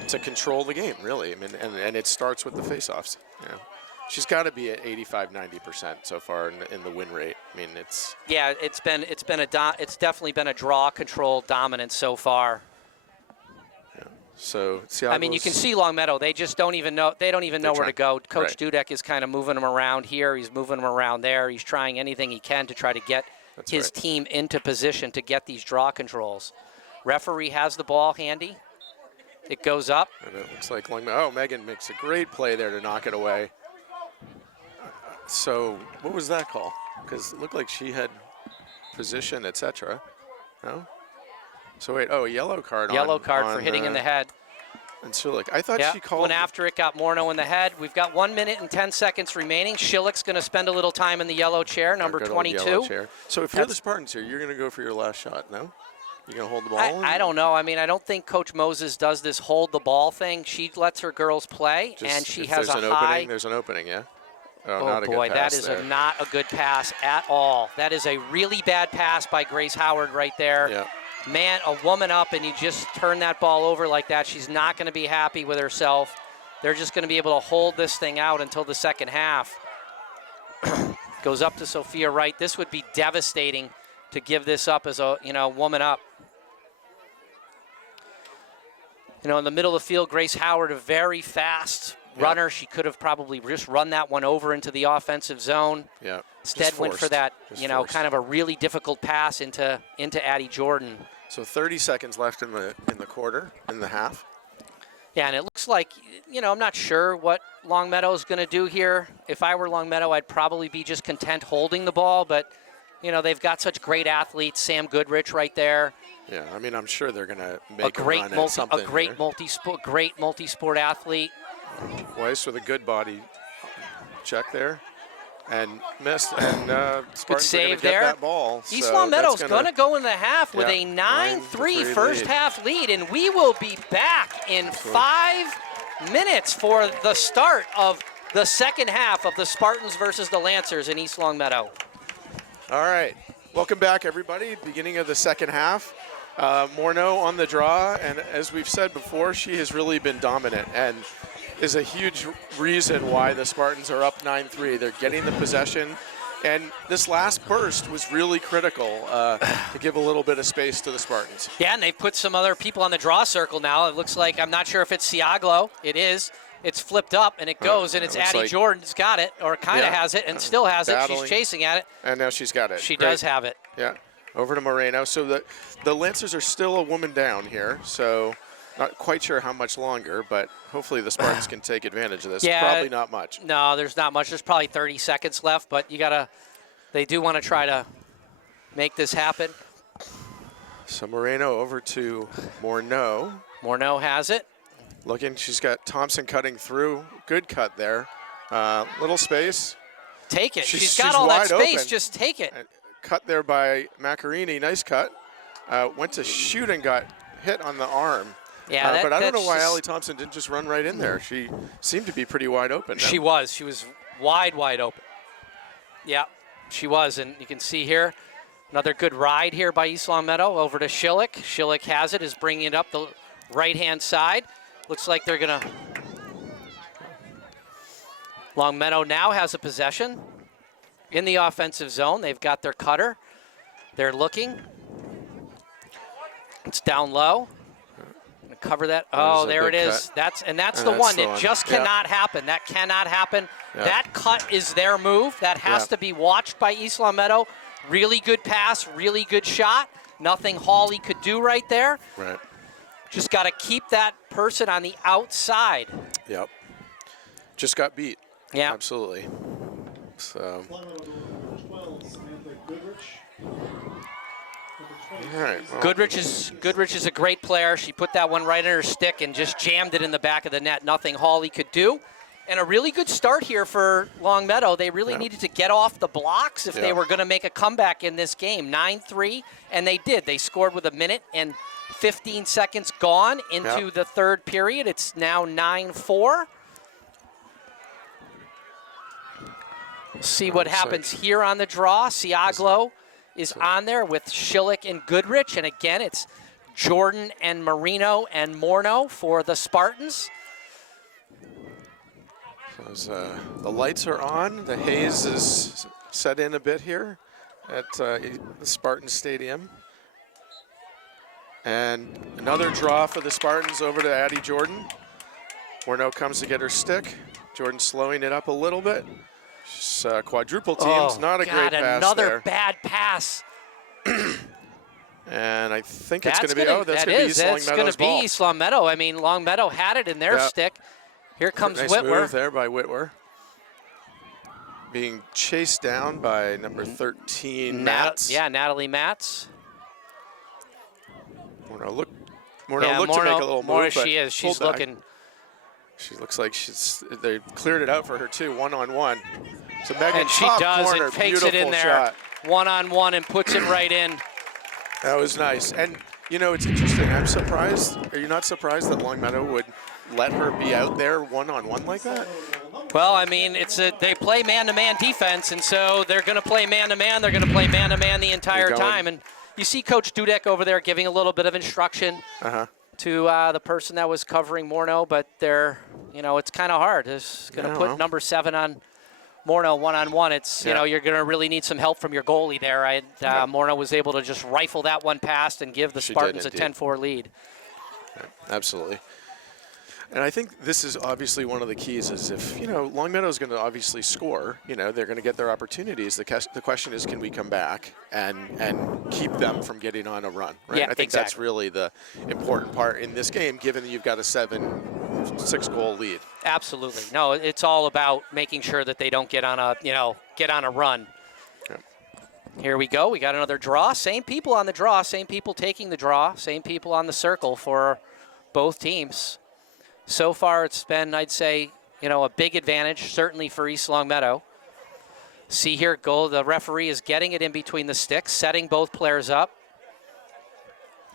to control the game. Really, I mean, and it starts with the faceoffs. she's got to be at 85-90% so far in the win rate. I mean, it's it's definitely been a draw control dominance so far. so. I mean, you can see Longmeadow. They just don't even know. They don't even know where to go. Coach Dudek is kind of moving them around here. He's moving them around there. He's trying anything he can to try to get his team into position to get these draw controls. Referee has the ball handy. It goes up. And it looks like Longmeadow. Oh, Megan makes a great play there to knock it away. So what was that call? Because it looked like she had position, etc. No? So wait, a yellow card for hitting in the head. And Schilik, I thought she called. Went after it, got Morneau in the head. We've got 1 minute and 10 seconds remaining. Schilik's going to spend a little time in the yellow chair, number 22. Yellow chair. So if you're the Spartans here, you're going to go for your last shot, no? You're going to hold the ball? I don't know. I mean, I don't think Coach Moses does this hold the ball thing. She lets her girls play, and she has a high. There's an opening, yeah? Oh, not a boy, good pass that is there. not a good pass at all. That is a really bad pass by Grace Howard right there. Yeah. Man, a woman up, and you just turn that ball over like that. She's not going to be happy with herself. They're just going to be able to hold this thing out until the second half. Goes up to Sophia Wright. This would be devastating to give this up as a, woman up. In the middle of the field, Grace Howard, a very fast runner. She could have probably just run that one over into the offensive zone. Yeah. Instead went for that, kind of a really difficult pass into Addie Jordan. So 30 seconds left in the quarter, in the half. Yeah, and it looks like, I'm not sure what Longmeadow is going to do here. If I were Longmeadow, I'd probably be just content holding the ball, but, they've got such great athletes. Sam Goodrich right there. Yeah, I mean, I'm sure they're going to make a run at something. A great multi-sport athlete. Weiss with a good body check there. And missed, and Spartans good save there. Get that ball. East Longmeadow's going to go in the half with a 9-3 first half lead, and we will be back in 5 minutes for the start of the second half of the Spartans versus the Lancers in East Longmeadow. All right, welcome back, everybody. Beginning of the second half. Morneau on the draw, and as we've said before, she has really been dominant and is a huge reason why the Spartans are up 9-3. They're getting the possession, and this last burst was really critical to give a little bit of space to the Spartans. Yeah, and they've put some other people on the draw circle now. It looks like, I'm not sure if it's Siaglo. It is. It's flipped up, and it goes, and it's Addie Jordan's got it, or kind of has it, and still has it. She's chasing at it. And now she's got it. She does have it. Yeah, over to Moreno. So the Lancers are still a woman down here, so not quite sure how much longer, but hopefully the Spartans can take advantage of this. Yeah, probably not much. No, there's not much. There's probably 30 seconds left, but they do want to try to make this happen. So Moreno over to Morneau. Morneau has it. Looking, she's got Thompson cutting through. Good cut there. Little space. Take it. She's got all that space. Open. Just take it. Cut there by Macarini. Nice cut. Went to shoot and got hit on the arm. Yeah, but I don't know why Allie Thompson didn't just run right in there. She seemed to be pretty wide open. No? She was. She was wide open. Yeah, she was. And you can see here, another good ride here by East Longmeadow over to Schilik. Schilik has it, is bringing it up the right-hand side. Looks like they're going to... Longmeadow now has a possession in the offensive zone. They've got their cutter. They're looking. It's down low. Gonna cover that. Oh, there it is. That's the one. It just cannot happen. That cannot happen. Yep. That cut is their move. That has to be watched by East Longmeadow. Really good pass, really good shot. Nothing Hawley could do right there. Right. Just got to keep that person on the outside. Yep. Just got beat. Yeah. Absolutely. So. All right. Well. Goodrich is a great player. She put that one right in her stick and just jammed it in the back of the net. Nothing Hawley could do. And a really good start here for Longmeadow. They really needed to get off the blocks if they were going to make a comeback in this game. 9-3, and they did. They scored with 1 minute and 15 seconds gone into the third period. It's now 9-4. We'll see what happens here on the draw. Siaglo is on there with Schilik and Goodrich. And again, it's Jordan and Marino and Morneau for the Spartans. The lights are on. The haze is set in a bit here at the Spartan Stadium. And another draw for the Spartans over to Addie Jordan. Morneau comes to get her stick. Jordan slowing it up a little bit. She's, quadruple teams, not a great pass another there. bad pass. And I think it's going to be, that's going to be East That's going Longmeadow's to be ball. East Longmeadow. I mean, Longmeadow had it in their stick. Here comes nice Whitwer. Move there by Whitwer. Being chased down by number 13, Matz. Natalie Matz. Morneau look to make a little move. She is. She's looking. She looks like they cleared it out for her too, one-on-one. So Megan, and she top does corner, and takes it in there, shot. One-on-one, and puts it right in. That was nice. And you know, it's interesting. I'm surprised. Are you not surprised that Longmeadow would let her be out there one-on-one like that? Well, I mean, they play man-to-man defense, and so they're going to play man-to-man. They're going to play man-to-man the entire time. And you see Coach Dudek over there giving a little bit of instruction to the person that was covering Morneau, but it's kind of hard. It's going to put number 7 on Morneau one-on-one. It's you're going to really need some help from your goalie there. Morneau was able to just rifle that one past and give the Spartans a 10-4 lead. Absolutely. And I think this is obviously one of the keys is if, Longmeadow is going to obviously score, they're going to get their opportunities. The question is, can we come back and keep them from getting on a run, right? Yeah, I think that's really the important part in this game, given that you've got a 6-goal lead. Absolutely. No, it's all about making sure that they don't get on a run. Yeah. Here we go. We got another draw. Same people on the draw, same people taking the draw, same people on the circle for both teams. So far, it's been, I'd say, a big advantage, certainly for East Longmeadow. See here, the referee is getting it in between the sticks, setting both players up.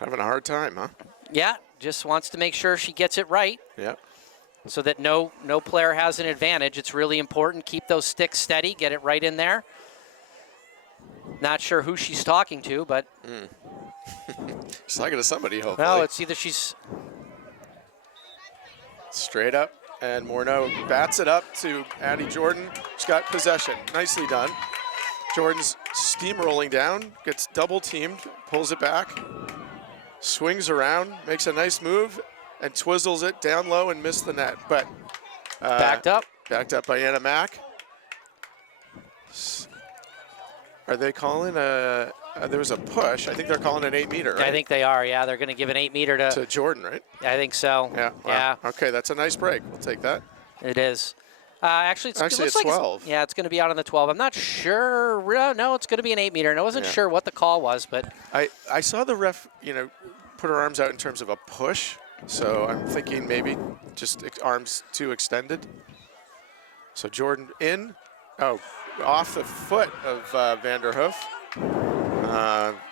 Having a hard time, huh? Yeah, just wants to make sure she gets it right. Yeah. So that no player has an advantage. It's really important. Keep those sticks steady, get it right in there. Not sure who she's talking to, but... She's talking to somebody, hopefully. No, it's either she's... Straight up, and Morneau bats it up to Addie Jordan. She's got possession. Nicely done. Jordan's steamrolling down, gets double teamed, pulls it back, swings around, makes a nice move, and twizzles it down low and missed the net. But backed up by Anna Mack. Are they calling there was a push. I think they're calling an 8-meter, right? I think they are, yeah. They're going to give an 8-meter to Jordan, right? I think so. Yeah. Wow. Yeah. Okay, that's a nice break. We'll take that. It is. Actually, it looks it's like 12. It's going to be out on the 12. I'm not sure. No, it's going to be an 8-meter. And I wasn't sure what the call was, but I saw the ref, put her arms out in terms of a push. So I'm thinking maybe just arms too extended. So Jordan in. Oh, off the foot of Vanderhoof.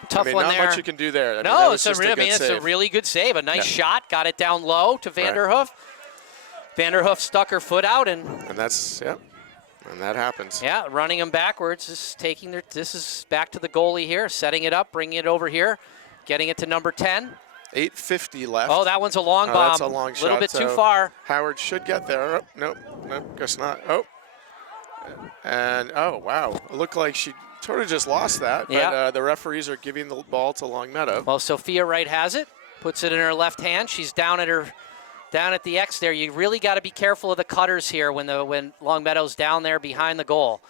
Tough one not there. Not much you can do there. It's a really good save. A nice shot. Got it down low to Vanderhoof. Vanderhoof stuck her foot out, and that's and that happens. Yeah, running them backwards. This is back to the goalie here, setting it up, bringing it over here, getting it to number 10. 8:50 left. Oh, that one's a long bomb. That's a long shot. A little bit too far. Howard should get there. Oh, nope, guess not. Oh, and wow, it looked like she sort of just lost that. But the referees are giving the ball to Longmeadow. Well, Sophia Wright has it, puts it in her left hand. She's down at the X there. You really got to be careful of the cutters here when Longmeadow's down there behind the goal.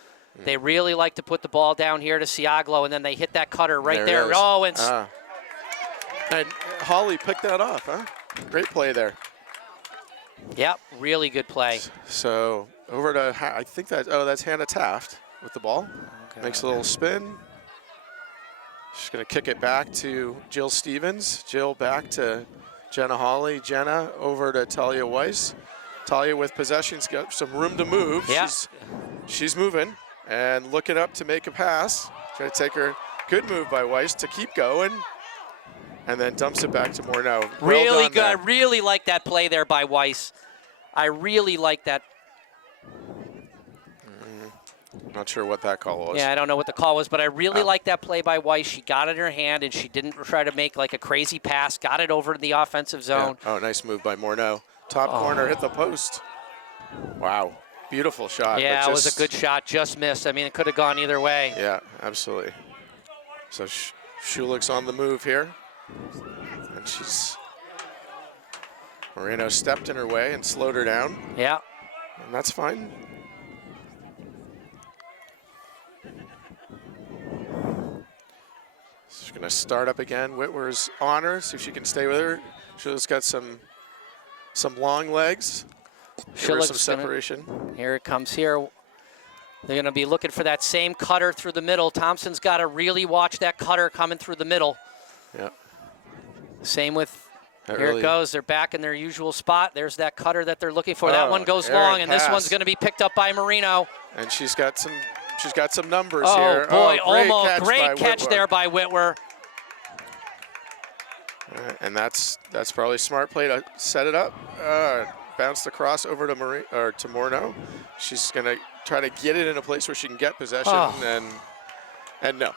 They really like to put the ball down here to Siaglo, and then they hit that cutter right there. Oh, and Holly picked that off, huh? Great play there. Yep, really good play. So over to, I think that's Hannah Taft with the ball. Okay. Makes a little spin. She's going to kick it back to Jill Stevens. Jill back to Jenna Hawley. Jenna over to Talia Weiss. Talia with possession's got some room to move. Yeah. She's moving and looking up to make a pass. Trying to take her. Good move by Weiss to keep going. And then dumps it back to Morneau. Really good. I really like that play there by Weiss. I really like that. Not sure what that call was. Yeah, I don't know what the call was, but I really like that play by Weiss. She got it in her hand, and she didn't try to make like a crazy pass. Got it over in the offensive zone. Yeah. Oh, nice move by Morneau. Top corner, hit the post. Wow. beautiful shot. Yeah, but it was a good shot, just missed. I mean, it could have gone either way. Yeah, absolutely. So Schulich's on the move here. And Moreno stepped in her way and slowed her down. Yeah. And that's fine. She's going to start up again. Whitwer's on her, see if she can stay with her. Schulich's got some long legs. Give her some separation. Here it comes here. They're going to be looking for that same cutter through the middle. Thompson's got to really watch that cutter coming through the middle. Yeah. Same with, here it goes. They're back in their usual spot. There's that cutter that they're looking for. That one goes long, and this one's going to be picked up by Marino. And she's got some numbers Oh, here. boy, Great almost. Great catch Whitwer. there by Whitwer. And that's probably smart play to set it up. Bounced across over to Moreno. She's going to try to get it in a place where she can get possession, and no.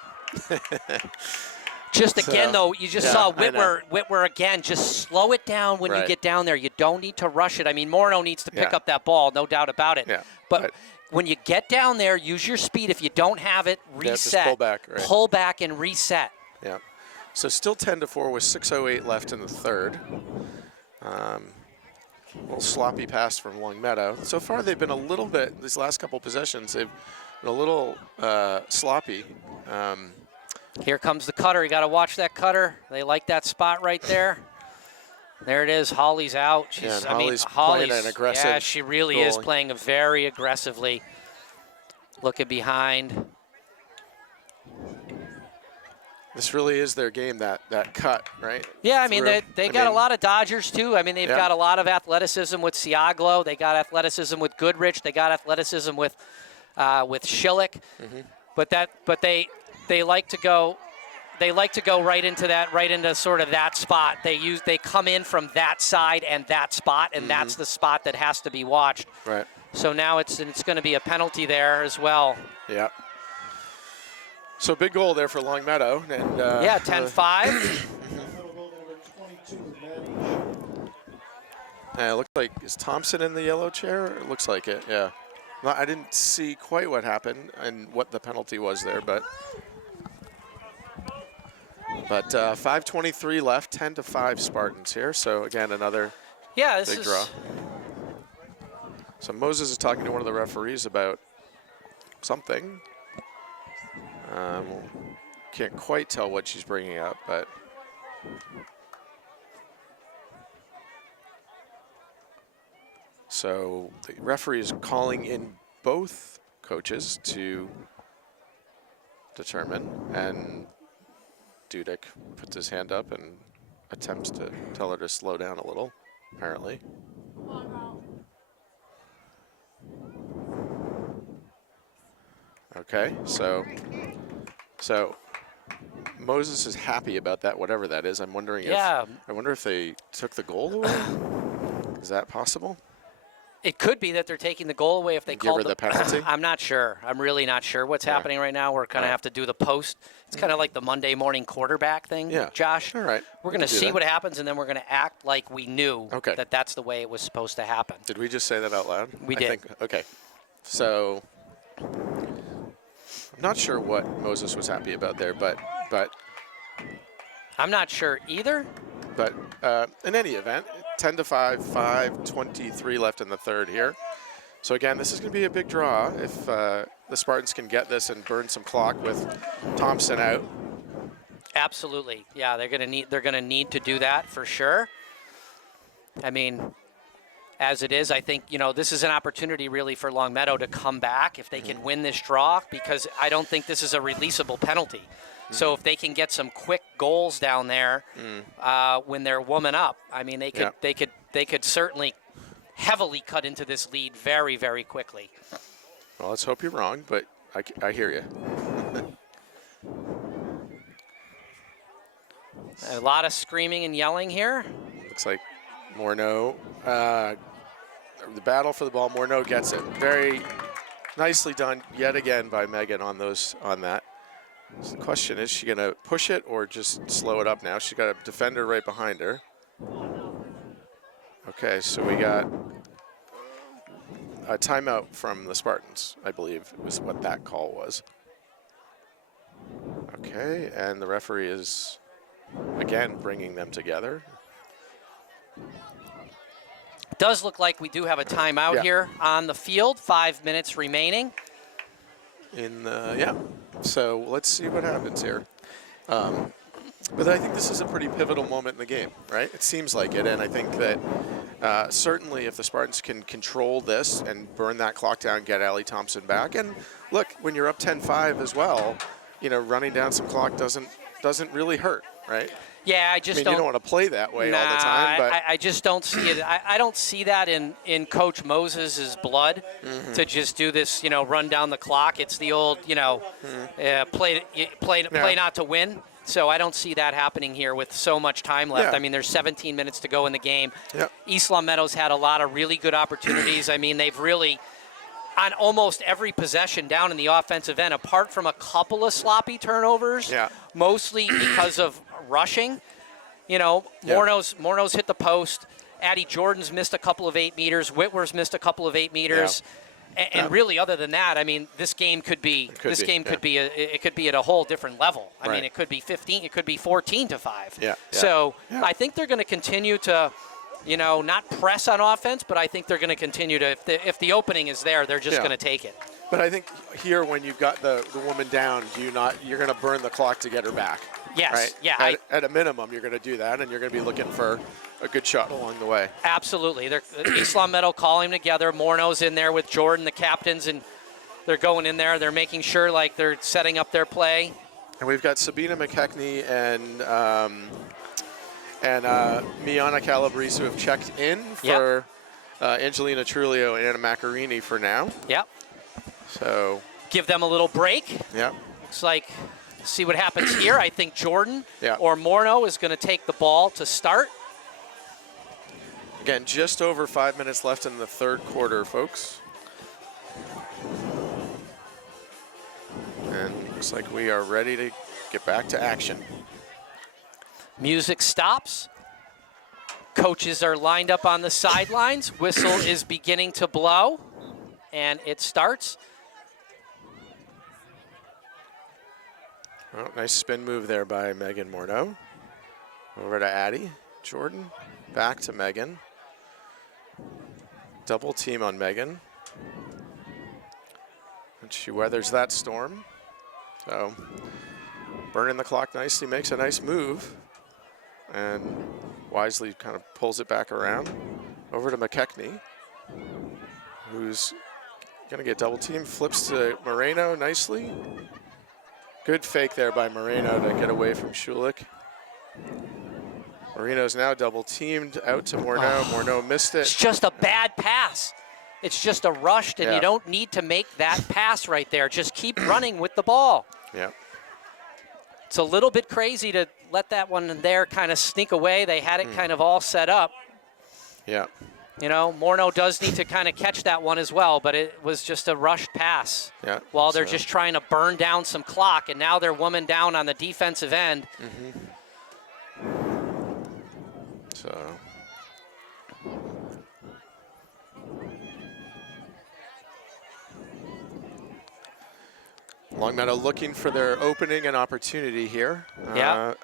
Just again, though, you just saw Whitwer again. Just slow it down when you get down there. You don't need to rush it. I mean, Moreno needs to pick up that ball, no doubt about it. Yeah. But when you get down there, use your speed. If you don't have it, reset. Just pull back. Right. Pull back and reset. Yeah. So still 10-4 with 6:08 left in the third. A little sloppy pass from Longmeadow. So far, they've been a little bit, these last couple possessions, they've been a little sloppy. Here comes the cutter. You got to watch that cutter. They like that spot right there. There it is. Holly's out. Holly's Holly's playing an aggressive yeah, she really is playing very aggressively. Looking behind. This really is their game, that cut, right? Yeah, I mean, they got a lot of Dodgers, too. I mean, they've got a lot of athleticism with Siaglo. They got athleticism with Goodrich. They got athleticism with Schillick. But they like to go right into sort of that spot. They come in from that side and that spot, and that's the spot that has to be watched. Right. So now it's going to be a penalty there as well. Yeah. So big goal there for Longmeadow. And, 10-5. It looks like, is Thompson in the yellow chair? It looks like it, yeah. Well, I didn't see quite what happened and what the penalty was there, but 5:23 left, 10-5 Spartans here. So again, another big draw. So Moses is talking to one of the referees about something. Can't quite tell what she's bringing up, but so the referee is calling in both coaches to determine, and Dudek puts his hand up and attempts to tell her to slow down a little, apparently. Okay, so Moses is happy about that, whatever that is. I'm wondering if they took the goal away. Is that possible? It could be that they're taking the goal away if they called the penalty. I'm not sure. I'm really not sure what's happening right now. We're going to have to do the post. It's kind of like the Monday morning quarterback thing, Josh. All right. We're going to see what happens, and then we're going to act like we knew that that's the way it was supposed to happen. Did we just say that out loud? We did. Okay. So I'm not sure what Moses was happy about there, but I'm not sure either. But in any event, 10-5, 5:23 left in the third here. So again, this is going to be a big draw if the Spartans can get this and burn some clock with Thompson out. Absolutely, yeah. They're going to need to do that for sure. I mean, as it is, I think this is an opportunity really for Longmeadow to come back if they can win this draw, because I don't think this is a releasable penalty. So if they can get some quick goals down there when they're warming up, I mean, they could certainly heavily cut into this lead very, very quickly. Well, let's hope you're wrong, but I hear you. A lot of screaming and yelling here. Looks like Morneau, the battle for the ball. Morneau gets it. Very nicely done yet again by Megan on that. So the question is she going to push it or just slow it up now? She's got a defender right behind her. Okay, so we got a timeout from the Spartans, I believe, was what that call was. Okay, and the referee is, again, bringing them together. Does look like we do have a timeout here on the field. 5 minutes remaining. So let's see what happens here. But I think this is a pretty pivotal moment in the game, right? It seems like it, and I think that certainly if the Spartans can control this and burn that clock down, get Allie Thompson back, and look, when you're up 10-5 as well, you know, running down some clock doesn't really hurt, right? Yeah, I You don't want to play that way all the time, but I just don't see it. I don't see that in Coach Moses' blood to just do this, you know, run down the clock. It's the old, you know, play not to win. So I don't see that happening here with so much time left. Yeah. I mean, there's 17 minutes to go in the game. Yep. East Longmeadow's had a lot of really good opportunities. I mean, they've really, on almost every possession down in the offensive end, apart from a couple of sloppy turnovers, mostly because of rushing. You know, Morneau's hit the post. Addie Jordan's missed a couple of 8 meters. Whitwer's missed a couple of 8 meters. And really, other than that, I mean, this game could be it could be at a whole different level. I mean, it could be 15, it could be 14-5. So I think they're going to continue to, you know, not press on offense, but I think they're going to continue to. If the opening is there, they're just going to take it. But I think here, when you've got the woman down, you're going to burn the clock to get her back. Yes. Right? Yeah. At a minimum, you're going to do that, and you're going to be looking for a good shot along the way. Absolutely. East Longmeadow calling together. Morneau's in there with Jordan, the captains, and they're going in there. They're making sure, like, they're setting up their play. And we've got Sabina McKechnie and Miana Calabrese who have checked in for Angelina Trulio and Anna Macarini for now. Yep. So give them a little break. Yep. Looks like, see what happens here. I think Jordan or Morneau is going to take the ball to start. Again, just over 5 minutes left in the third quarter, folks. And looks like we are ready to get back to action. Music stops. Coaches are lined up on the sidelines. Whistle is beginning to blow, and it starts. Oh, nice spin move there by Megan Morneau. Over to Addie Jordan. Back to Megan. Double team on Megan. And she weathers that storm. So burning the clock nicely, makes a nice move. And wisely kind of pulls it back around. Over to McKechnie, who's going to get double team. Flips to Moreno nicely. Good fake there by Moreno to get away from Schulich. Moreno's now double teamed out to Morneau. Morneau missed it. It's just a bad pass. It's just a rushed, and you don't need to make that pass right there. Just keep running with the ball. Yeah. It's a little bit crazy to let that one there kind of sneak away. They had it kind of all set up. Yeah. You know, Morneau does need to kind of catch that one as well, but it was just a rushed pass. Yeah. While they're just trying to burn down some clock, and now they're woman down on the defensive end. So Longmeadow looking for their opening and opportunity here. I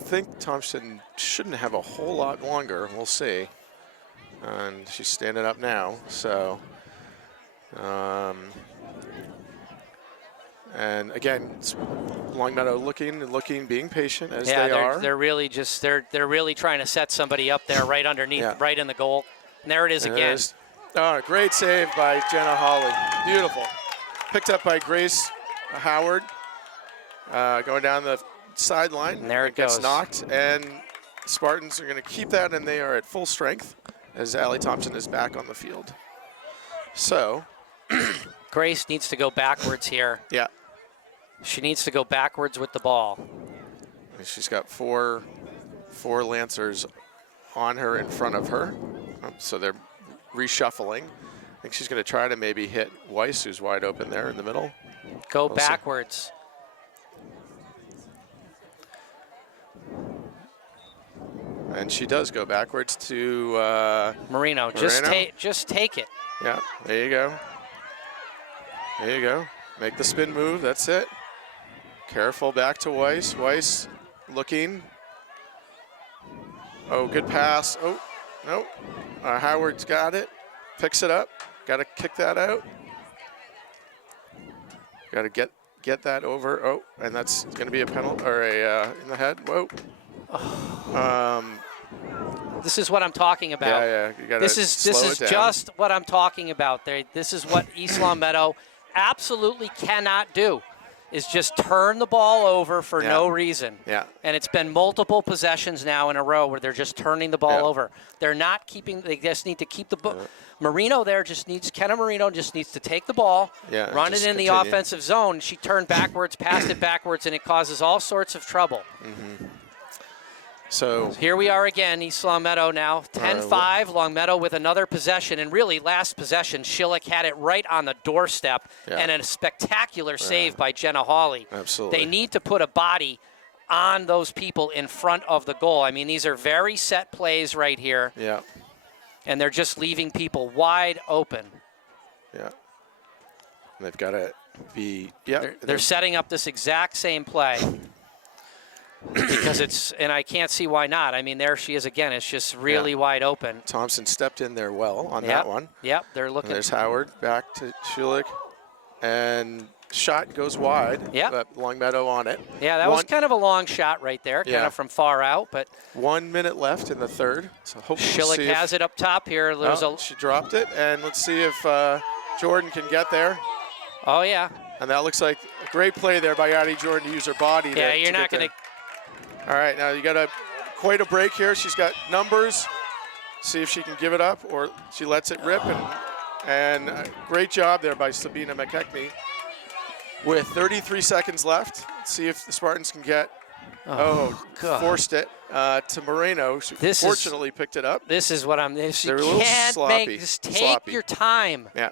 think Thompson shouldn't have a whole lot longer. We'll see. And she's standing up now, so. And again, Longmeadow looking, being patient as they are. They're really just they're really trying to set somebody up there right underneath, right in the goal. And there it is again. Oh, great save by Jenna Hawley. Beautiful. Picked up by Grace Howard, going down the sideline. And there it gets goes. Knocked, and Spartans are going to keep that, and they are at full strength as Allie Thompson is back on the field. So, Grace needs to go backwards here. Yeah. She needs to go backwards with the ball. She's got four Lancers on her in front of her, so they're reshuffling. I think she's going to try to maybe hit Weiss, who's wide open there in the middle. Go backwards. And And she does go backwards to Marino. Just take it. Yeah, there you go. There you go. Make the spin move. That's it. Careful back to Weiss. Weiss looking. Oh, good pass. Oh, no. Howard's got it. Picks it up. Got to kick that out. Got to get that over. Oh, and that's going to be a penalty or a in the head. Whoa. This is what I'm talking about. Yeah. You gotta this is just what I'm talking about. This is what East Longmeadow absolutely cannot do, is just turn the ball over for no reason. Yeah. And it's been multiple possessions now in a row where they're just turning the ball over. They're not keeping. They just need to keep the ball. Marino there Kenna Marino just needs to take the ball, run it in the offensive zone. She turned backwards, passed it backwards, and it causes all sorts of trouble. So here we are again, East Longmeadow now, 10-5, Longmeadow with another possession, and really last possession, Schillick had it right on the doorstep, and a spectacular save by Jenna Hawley. Absolutely. They need to put a body on those people in front of the goal. I mean, these are very set plays right here. Yeah. And they're just leaving people wide open. Yeah. And they've got to be, They're setting up this exact same play. Because and I can't see why not. I mean, there she is again. It's just really wide open. Thompson stepped in there well on that one. Yep, they're looking. And there's Howard back to Schillick. And shot goes wide. Yeah. But Longmeadow on it. Yeah, that was kind of a long shot right there, kind of from far out. But 1 minute left in the third. So hopefully Schillick has it up top here. She dropped it. And let's see if Jordan can get there. Oh, yeah. And that looks like a great play there by Addie Jordan to use her body. Yeah, you're not going to. All right, now you got quite a break here. She's got numbers. See if she can give it up or she lets it rip. And great job there by Sabina McKechnie. With 33 seconds left, let's see if the Spartans can get. Forced it to Moreno. She fortunately picked it up. This is what I'm. They're a little sloppy. Just take your time. Yeah.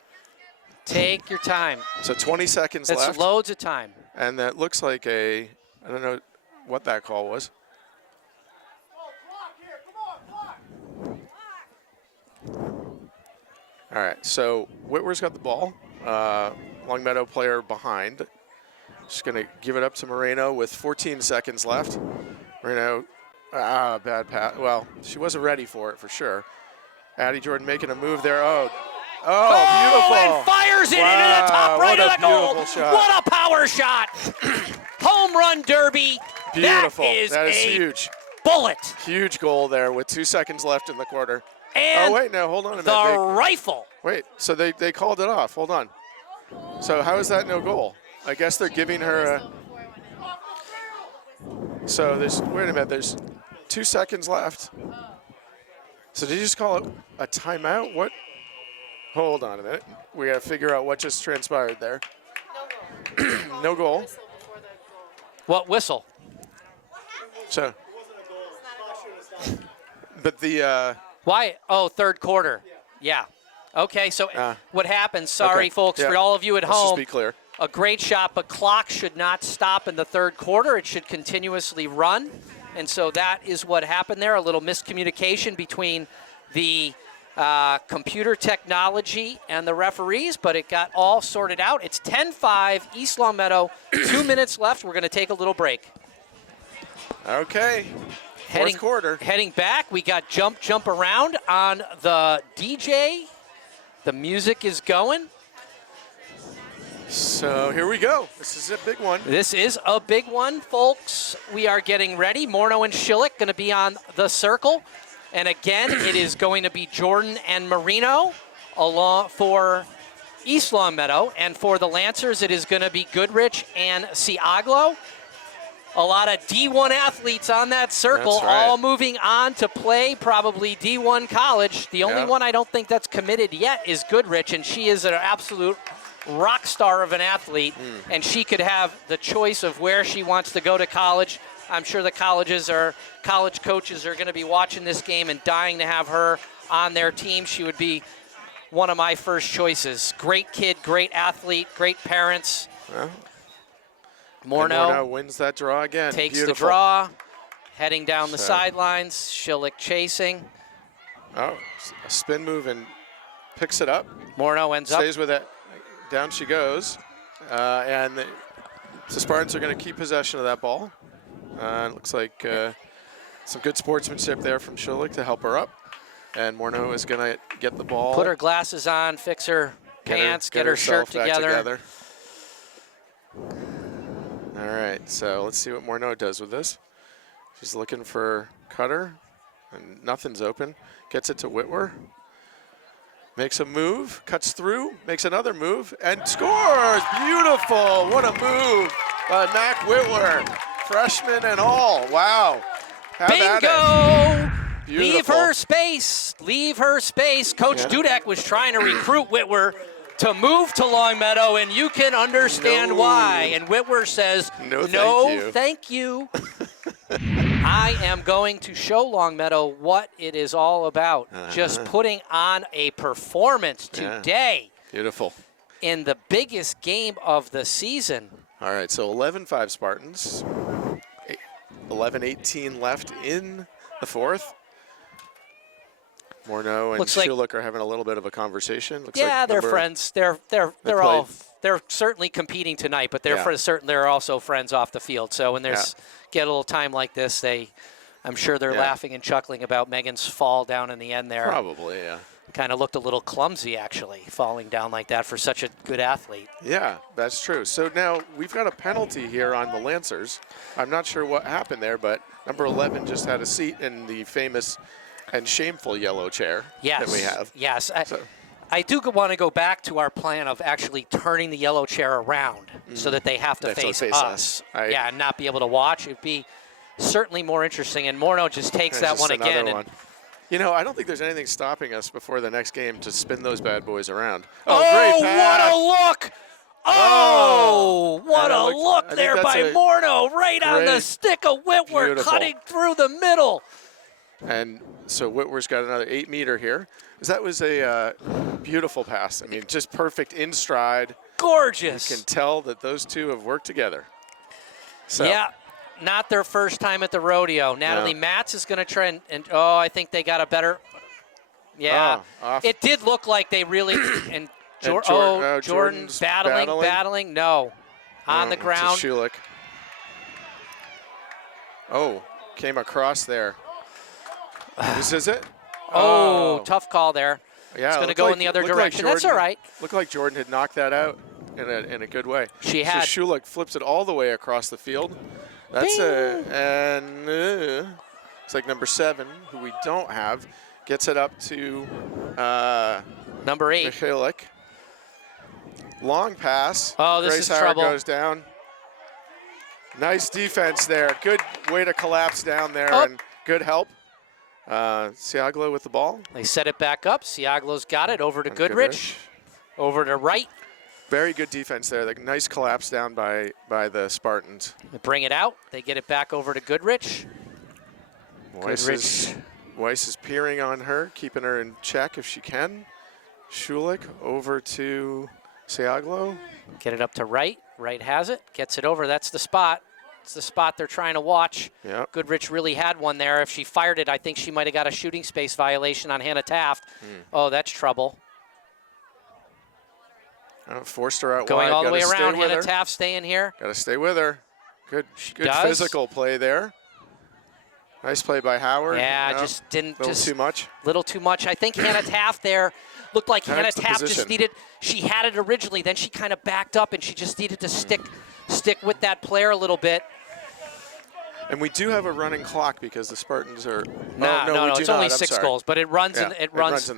Take your time. So 20 seconds left. That's loads of time. And that looks like I don't know what that call was. All right, so Whitwer's got the ball. Longmeadow player behind. Just going to give it up to Moreno with 14 seconds left. Moreno, bad pass. Well, she wasn't ready for it for sure. Addie Jordan making a move there. Oh, beautiful. And fires it into the top right of the goal. Shot. What a power shot. Home run derby. Beautiful. That is huge. Bullet. Huge goal there with 2 seconds left in the quarter. And wait, no, hold on a minute. The rifle. Wait, so they called it off. Hold on. So how is that no goal? I guess they're giving her a. So wait a minute, there's 2 seconds left. So did you just call it a timeout? What? Hold on a minute. We got to figure out what just transpired there. No goal. What whistle? So. But the. Why? Oh, third quarter. Yeah. Okay, so what happens, sorry, folks, for all of you at home. Let's just be clear. A great shot, but clock should not stop in the third quarter. It should continuously run. And so that is what happened there, a little miscommunication between the computer technology and the referees, but it got all sorted out. It's 10-5, East Longmeadow, 2 minutes left. We're going to take a little break. Okay. Fourth quarter. Heading back, we got jump around on the DJ. The music is going. So here we go. This is a big one. This is a big one, folks. We are getting ready. Morno and Schillick going to be on the circle. And again, it is going to be Jordan and Marino along for East Longmeadow. And for the Lancers, it is going to be Goodrich and Siaglo. A lot of D1 athletes on that circle, all moving on to play probably D1 college. The only one I don't think that's committed yet is Goodrich, and she is an absolute rock star of an athlete, and she could have the choice of where she wants to go to college. I'm sure the college coaches are going to be watching this game and dying to have her on their team. She would be one of my first choices. Great kid, great athlete, great parents. Morno wins that draw again. Takes the draw. heading down the sidelines. Schillick chasing. Oh, a spin move and picks it up. Morneau ends up. Stays with it. Down she goes. And the Spartans are going to keep possession of that ball. It looks like some good sportsmanship there from Schillick to help her up. And Morneau is going to get the ball. Put her glasses on, fix her pants, get her shirt together. All right, so let's see what Morneau does with this. She's looking for cutter, and nothing's open. Gets it to Whitwer. Makes a move, cuts through, makes another move, and scores! Beautiful! What a move by Mac Whitwer. Freshman and all. Wow. Have Bingo! Beautiful. Leave her space. Leave her space. Coach Dudek was trying to recruit Whitwer to move to Longmeadow, and you can understand why. And Whitwer says, no, thank you. I am going to show Longmeadow what it is all about. Just putting on a performance today. Beautiful. In the biggest game of the season. All right, so 11-5 Spartans. 11-18 left in the fourth. Morneau and Schillick are having a little bit of a conversation. Looks like they're friends. They're certainly competing tonight, but they're also friends off the field. So when there's get a little time like this, I'm sure they're laughing and chuckling about Megan's fall down in the end there. Probably, yeah. Kind of looked a little clumsy, actually, falling down like that for such a good athlete. Yeah, that's true. So now we've got a penalty here on the Lancers. I'm not sure what happened there, but number 11 just had a seat in the famous and shameful yellow chair that we have. Yes. I do want to go back to our plan of actually turning the yellow chair around so that they have to face us. Yeah, and not be able to watch. It'd be certainly more interesting. And Morneau just takes that one again. You know, I don't think there's anything stopping us before the next game to spin those bad boys around. Oh, great pass. What a look! Oh, what a look there by Morneau, right on the stick of Whitwer, cutting through the middle. And so Whitwer's got another 8-meter here. That was a beautiful pass. I mean, just perfect in stride. Gorgeous. You can tell that those two have worked together. So. Yeah. Not their first time at the rodeo. Natalie Matz is going to try and I think they got a better. Yeah, it did look like they really and Jordan's battling. No, on the ground. Schillick. Oh, came across there. This is it. Oh, tough call there. Yeah, it's going to go in the other direction. That's all right. Looked like Jordan had knocked that out in a good way. She had. So Schillick flips it all the way across the field. That's it's like number 7, who we don't have, gets it up to number 8. Michalik. Long pass. Oh, this is trouble. Goes down. Nice defense there. Good way to collapse down there and good help. Siaglo with the ball. They set it back up. Siaglo's got it over to Goodrich. Over to Wright. Very good defense there. Like, nice collapse down by the Spartans. They bring it out. They get it back over to Goodrich. Weiss is peering on her, keeping her in check if she can. Schillick over to Siaglo. Get it up to Wright. Wright has it. Gets it over. That's the spot. It's the spot they're trying to watch. Yep. Goodrich really had one there. If she fired it, I think she might have got a shooting space violation on Hannah Taft. Oh, that's trouble. Forced her out going wide. all the way around. Hannah Taft staying here. Got to stay with her. Good physical play there. Nice play by Howard. Yeah, just didn't. Too much. Little too much. I think Hannah Taft there looked like Hannah Taft just needed. She had it originally, then she kind of backed up, and she just needed to stick with that player a little bit. And we do have a running clock because the Spartans are. No, it's only 6 goals, but it runs. It runs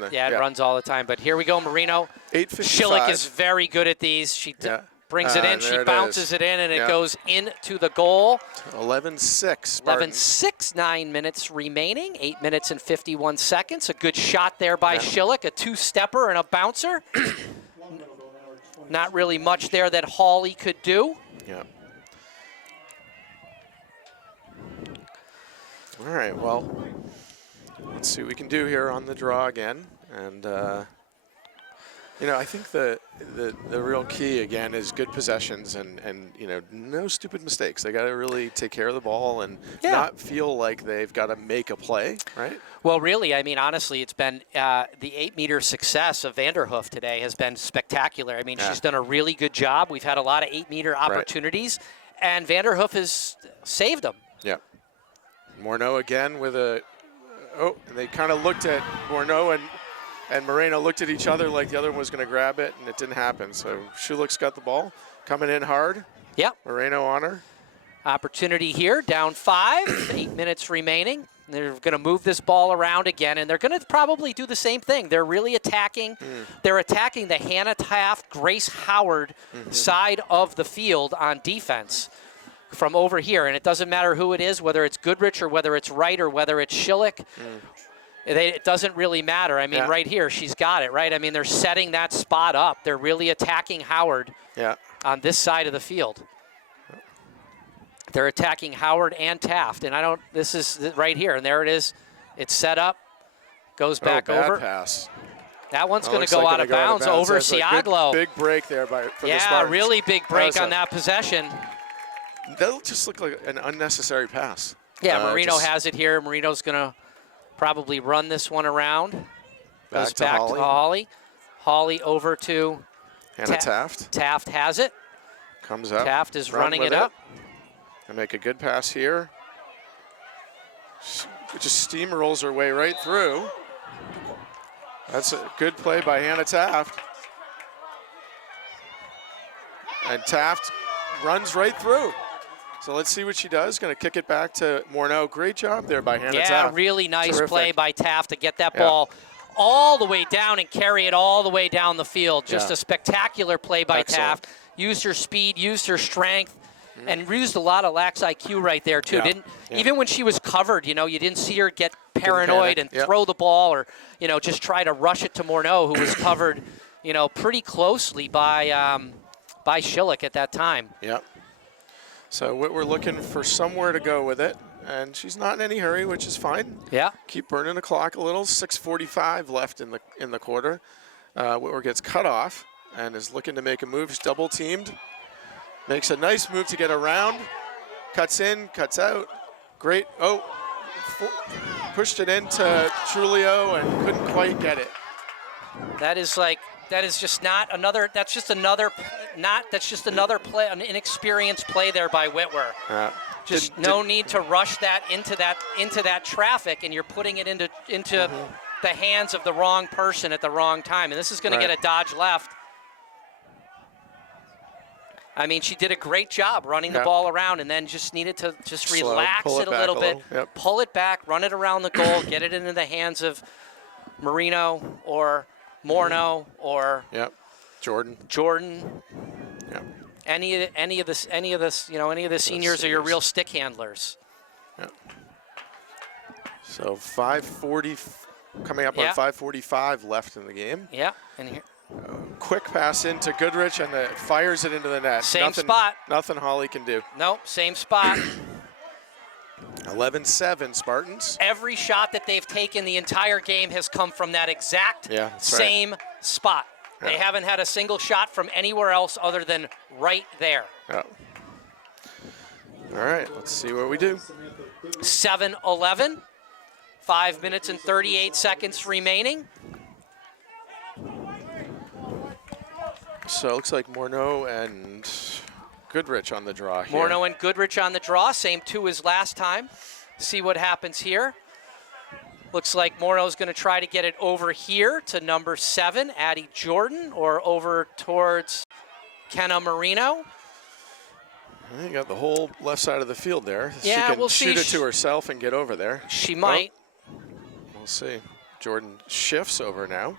all the time. But here we go, Marino. 8:55. Schillick is very good at these. She brings it in, she bounces it in, and it goes into the goal. 11-6. 11-6. 9 minutes remaining. 8 minutes and 51 seconds. A good shot there by Schillick. A 2-stepper and a bouncer. Not really much there that Hawley could do. Yeah. All right, well, let's see what we can do here on the draw again. And, I think the real key again is good possessions and no stupid mistakes. They got to really take care of the ball and not feel like they've got to make a play, right? Well, really, I mean, honestly, it's been the 8-meter success of Vanderhoof today has been spectacular. I mean, she's done a really good job. We've had a lot of 8-meter opportunities, and Vanderhoof has saved them. Yeah. Morneau again with a and they kind of looked at Morneau and Moreno looked at each other like the other one was going to grab it, and it didn't happen. So Schulich's got the ball, coming in hard. Yep. Moreno on her. Opportunity here, down 5, 8 minutes remaining. They're going to move this ball around again, and they're going to probably do the same thing. They're really attacking. They're attacking the Hannah Taft, Grace Howard side of the field on defense from over here. And it doesn't matter who it is, whether it's Goodrich or whether it's Wright or whether it's Schulich. It doesn't really matter. I mean, right here, she's got it, right? I mean, they're setting that spot up. They're really attacking Howard on this side of the field. They're attacking Howard and Taft. And this is right here. And there it is. It's set up. Goes back over. Pass. That one's going to go out of bounds over Siaglo. Big break there for the Spartans. Yeah, really big break on that possession. That'll just look like an unnecessary pass. Yeah, Marino has it here. Marino's going to probably run this one around. Goes back to Holly. Holly over to Hannah Taft. Taft has it. Comes up. Taft is running it up. And make a good pass here. Just steamrolls her way right through. That's a good play by Hannah Taft. And Taft runs right through. So let's see what she does. Going to kick it back to Morneau. Great job there by Hannah Taft. Yeah, really nice play by Taft to get that ball all the way down and carry it all the way down the field. Just a spectacular play by Taft. Used her speed, used her strength, and used a lot of lax IQ right there, too. Even when she was covered, you didn't see her get paranoid and throw the ball or, just try to rush it to Morneau, who was covered, pretty closely by Schulich at that time. Yep. So we're looking for somewhere to go with it, and she's not in any hurry, which is fine. Yeah. Keep burning the clock a little. 6:45 left in the quarter. Whitwer gets cut off and is looking to make a move. She's double teamed. Makes a nice move to get around. Cuts in, cuts out. Great. Pushed it into Trulio and couldn't quite get it. That is just another play, an inexperienced play there by Whitwer. No need to rush that into that traffic, and you're putting it into the hands of the wrong person at the wrong time. And this is going to get a dodge left. I mean, she did a great job running the ball around, and then just needed to relax it a little bit, pull it back, run it around the goal, get it into the hands of Marino or Morneau or Jordan. Yeah. Any of the seniors are your real stick handlers. Yeah. So 5:40 coming up on 5:45 left in the game. Yeah. And here. Quick pass into Goodrich and fires it into the net. Same spot. Nothing Holly can do. Nope, same spot. 11-7 Spartans. Every shot that they've taken the entire game has come from that exact same spot. They haven't had a single shot from anywhere else other than right there. Yeah. All right, let's see what we do. 7-11. 5 minutes and 38 seconds remaining. So it looks like Morneau and Goodrich on the draw here. Morneau and Goodrich on the draw, same two as last time. See what happens here. Looks like Morneau's going to try to get it over here to number 7, Addie Jordan, or over towards Kenna Marino. You got the whole left side of the field there. Yeah, she can we'll shoot see. it to herself and get over there. She might. We'll see. Jordan shifts over now.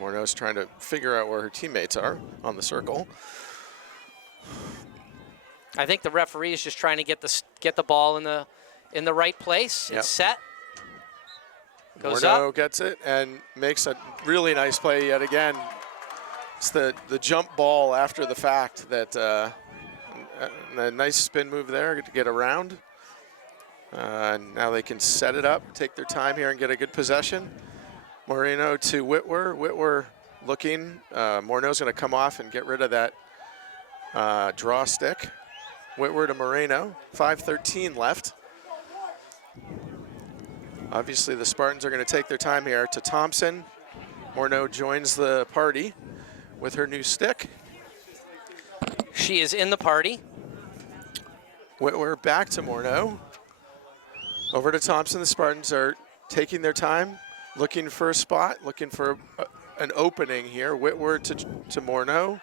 Morneau's trying to figure out where her teammates are on the circle. I think the referee is just trying to get the ball in the right place. It's set. Goes Morneau up. gets it and makes a really nice play yet again. It's the jump ball after the fact that a nice spin move there to get around. Now they can set it up, take their time here and get a good possession. Moreno to Whitwer. Whitwer looking. Morneau's going to come off and get rid of that draw stick. Whitwer to Moreno. 5:13 left. Obviously, the Spartans are going to take their time here. To Thompson. Morneau joins the party with her new stick. She is in the party. Whitwer back to Morneau. Over to Thompson. The Spartans are taking their time, looking for a spot, looking for an opening here. Whitwer to Morneau.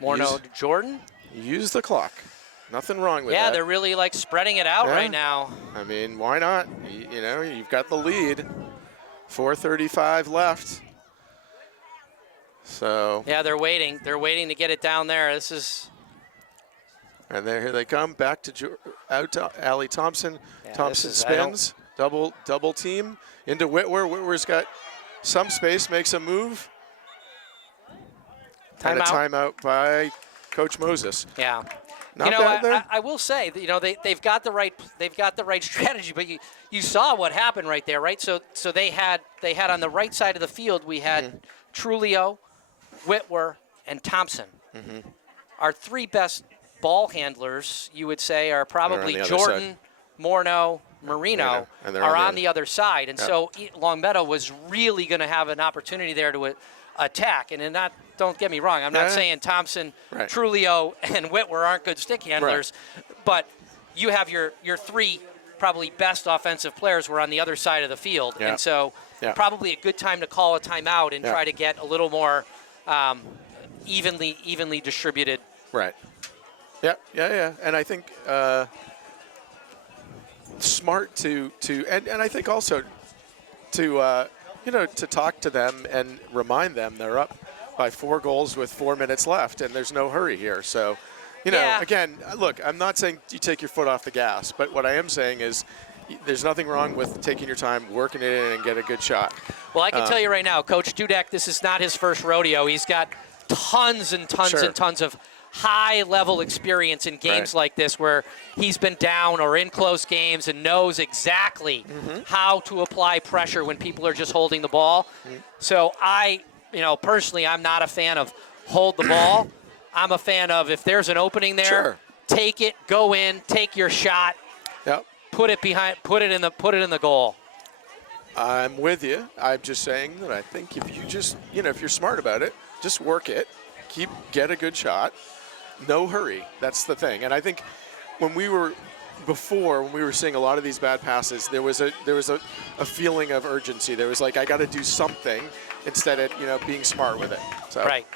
Morneau to Jordan. Use the clock. Nothing wrong with that. Yeah, they're really like spreading it out right now. I mean, why not? You know, you've got the lead. 4:35 left. So. Yeah, they're waiting. They're waiting to get it down there. This is. And here they come back to out to Allie Thompson. Yeah, Thompson spins, double team into Whitwer. Whitwer's got some space, makes a move. And a timeout by Coach Moses. Yeah. Not bad there. I will say that, they've got the right strategy, but you saw what happened right there, right? So they had on the right side of the field, we had Trulio, Whitwer, and Thompson. Our three best ball handlers, you would say, are probably Jordan, Morneau, Marino are on the other side. And so Longmeadow was really going to have an opportunity there to attack. And don't get me wrong, I'm not saying Thompson, Trulio, and Whitwer aren't good stick handlers, but you have your three probably best offensive players were on the other side of the field. And so probably a good time to call a timeout and try to get a little more evenly distributed. Right. Yeah. And I think smart to and I think also to to talk to them and remind them they're up by 4 goals with 4 minutes left, and there's no hurry here. So, again, look, I'm not saying you take your foot off the gas, but what I am saying is there's nothing wrong with taking your time, working it in, and get a good shot. Well, I can tell you right now, Coach Dudek, this is not his first rodeo. He's got tons and tons and tons of high-level experience in games like this where he's been down or in close games and knows exactly how to apply pressure when people are just holding the ball. So personally, I'm not a fan of hold the ball. I'm a fan of if there's an opening there, take it, go in, take your shot, put it in the goal. I'm with you. I'm just saying that I think if you just, if you're smart about it, just work it, get a good shot. No hurry. That's the thing. And I think when we were seeing a lot of these bad passes, there was a feeling of urgency. There was like, I got to do something instead of being smart with it. So. Right.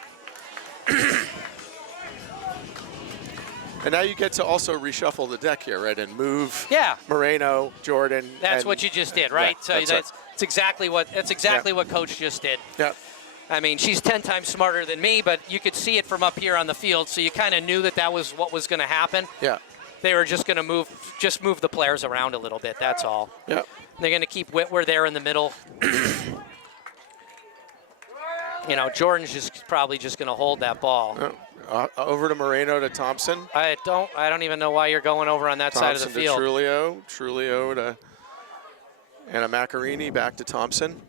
And now you get to also reshuffle the deck here, right, and move Moreno, Jordan. That's what you just did, right? Yeah, so that's exactly what Coach just did. Yeah. I mean, she's 10 times smarter than me, but you could see it from up here on the field, so you kind of knew that was what was going to happen. Yeah. They were just going to move the players around a little bit, that's all. Yeah. They're going to keep Whitwer there in the middle. Jordan's probably just going to hold that ball. Over to Moreno to Thompson. I don't even know why you're going over on that side of the field. Trulio to Anna Macarini, back to Thompson.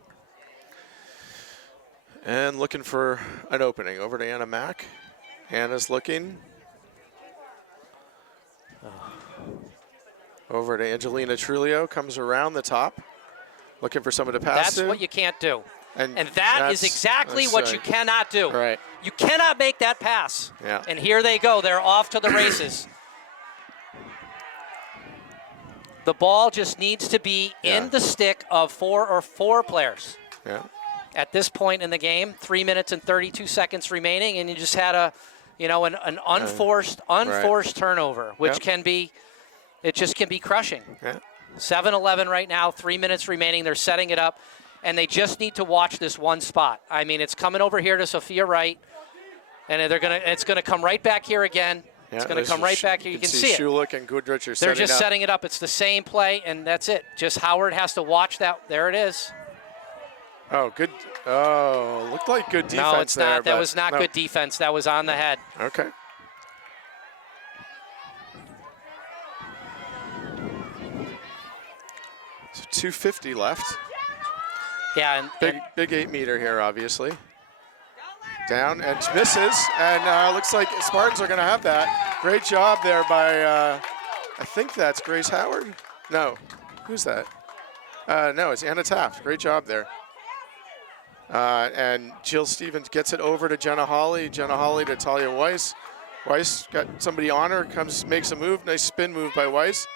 And looking for an opening. Over to Anna Mac. Anna's looking. Over to Angelina Trulio. Comes around the top. Looking for someone to pass to. That's what you can't do. And that is exactly what you cannot do. Right. You cannot make that pass. Yeah. And here they go. They're off to the races. The ball just needs to be in the stick of four players. Yeah. At this point in the game, 3 minutes and 32 seconds remaining, and you just had an unforced turnover, which can be crushing. Yeah. 7-11 right now, 3 minutes remaining. They're setting it up, and they just need to watch this one spot. I mean, it's coming over here to Sophia Wright, and it's gonna come right back here again. Yeah, it's going to come right back here. You can see it. Schulich and Goodrich are They're just setting it up. It's the same play, and that's it. Just Howard has to watch that. There it is. Oh, good. Oh, looked like good defense. No, it's not. That was not good defense. That was on the head. Okay. So 2:50 left. Yeah, and Big 8-meter here, obviously. Down and misses, and looks like Spartans are going to have that. Great job there by, I think that's Grace Howard. No, who's that? No, it's Anna Taft. Great job there. And Jill Stevens gets it over to Jenna Hawley. Jenna Hawley to Talia Weiss. Weiss got somebody on her, makes a move. Nice spin move by Weiss.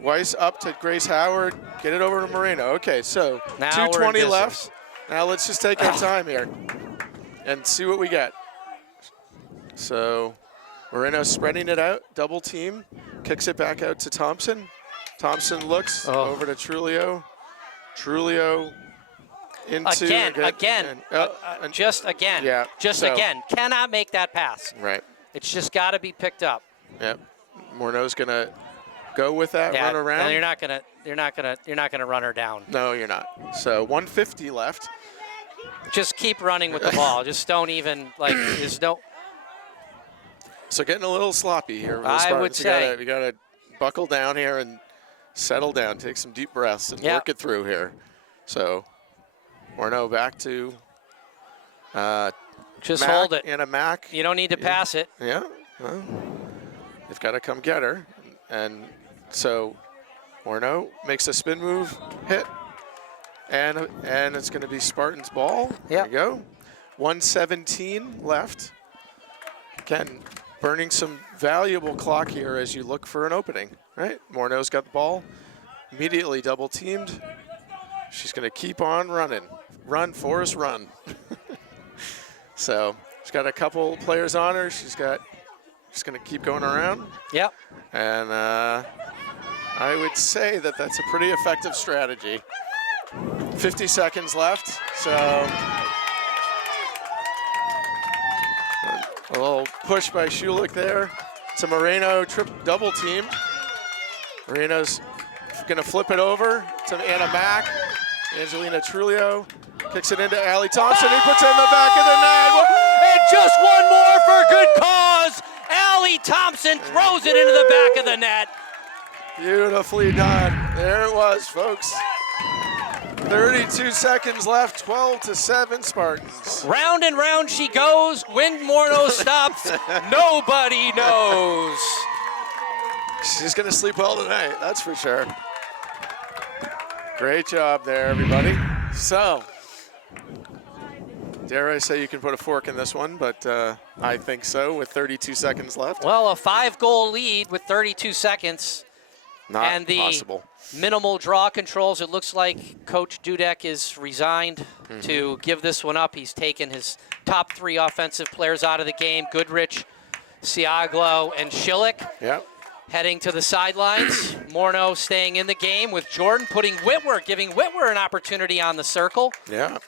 Weiss up to Grace Howard. Get it over to Moreno. Okay, so now 2:20 left. Now let's just take our time here and see what we get. So Moreno spreading it out, double team, kicks it back out to Thompson. Thompson looks over to Trulio. Trulio into just again. Cannot make that pass. Right. It's just got to be picked up. Yep. Morneau's gonna go with that run around. And you're not gonna run her down. No, you're not. So 150 left. Just keep running with the ball. Just don't even there's no. So getting a little sloppy here. I would say we gotta buckle down here and settle down, take some deep breaths, and work it through here. So Morneau back to just Mac, hold it. Anna Mack. You don't need to pass it. Yeah. Well, they've got to come get her, and so Morneau makes a spin move, hit, and it's going to be Spartans ball. There you go. 1:17 left. Again, burning some valuable clock here as you look for an opening. Right. Morneau's got the ball. Immediately double teamed. She's going to keep on running. Run, Forrest, run. So she's got a couple players on her. She's going to keep going around. Yep. And I would say that that's a pretty effective strategy. 50 seconds left. So a little push by Schulich there to Moreno, double team. Moreno's going to flip it over to Anna Mack. Angelina Trulio kicks it into Allie Thompson. He puts it in the back of the net. And just one more for good cause. Allie Thompson throws it into the back of the net. Beautifully done. There it was, folks. 32 seconds left, 12-7 Spartans. Round and round she goes. When Morneau stops, nobody knows. She's going to sleep well tonight, that's for sure. Great job there, everybody. So, dare I say you can put a fork in this one, but I think so with 32 seconds left. Well, a 5-goal lead with 32 seconds. Not possible. Minimal draw controls. It looks like Coach Dudek is resigned to give this one up. He's taken his top 3 offensive players out of the game, Goodrich, Siaglo, and Schulich. Yep. Heading to the sidelines. Morneau staying in the game with Jordan, giving Whitwer an opportunity on the circle. Yeah.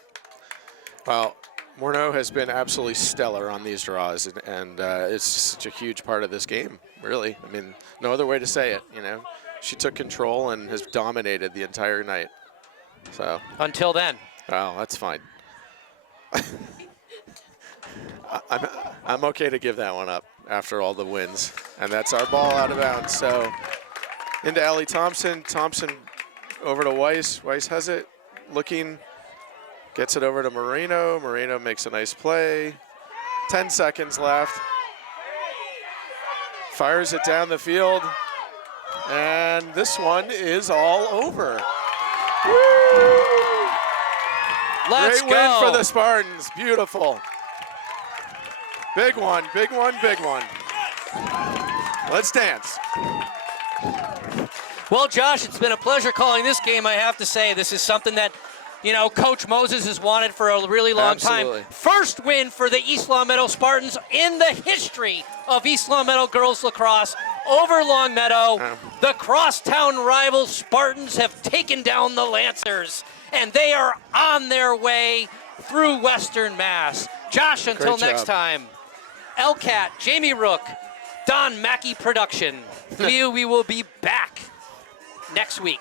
Well, Morneau has been absolutely stellar on these draws, and it's such a huge part of this game, really. I mean, no other way to say it, you know. She took control and has dominated the entire night. So. Until then. Well, that's fine. I'm okay to give that one up after all the wins. And that's our ball out of bounds. So into Allie Thompson. Thompson over to Weiss. Weiss has it. Looking. Gets it over to Moreno. Moreno makes a nice play. 10 seconds left. Fires it down the field. And this one is all over. Woo! Let's Great win for the Spartans. Beautiful. Big one, big one, big one. Let's dance. Well, Josh, it's been a pleasure calling this game. I have to say, this is something that, you know, Coach Moses has wanted for a really long time. First win for the East Longmeadow Spartans in the history of East Longmeadow girls lacrosse over Longmeadow. The crosstown rival Spartans have taken down the Lancers, and they are on their way through Western Mass. Josh, until next time, Elcat, Jamie Rook, Don Mackey Production. We will be back next week.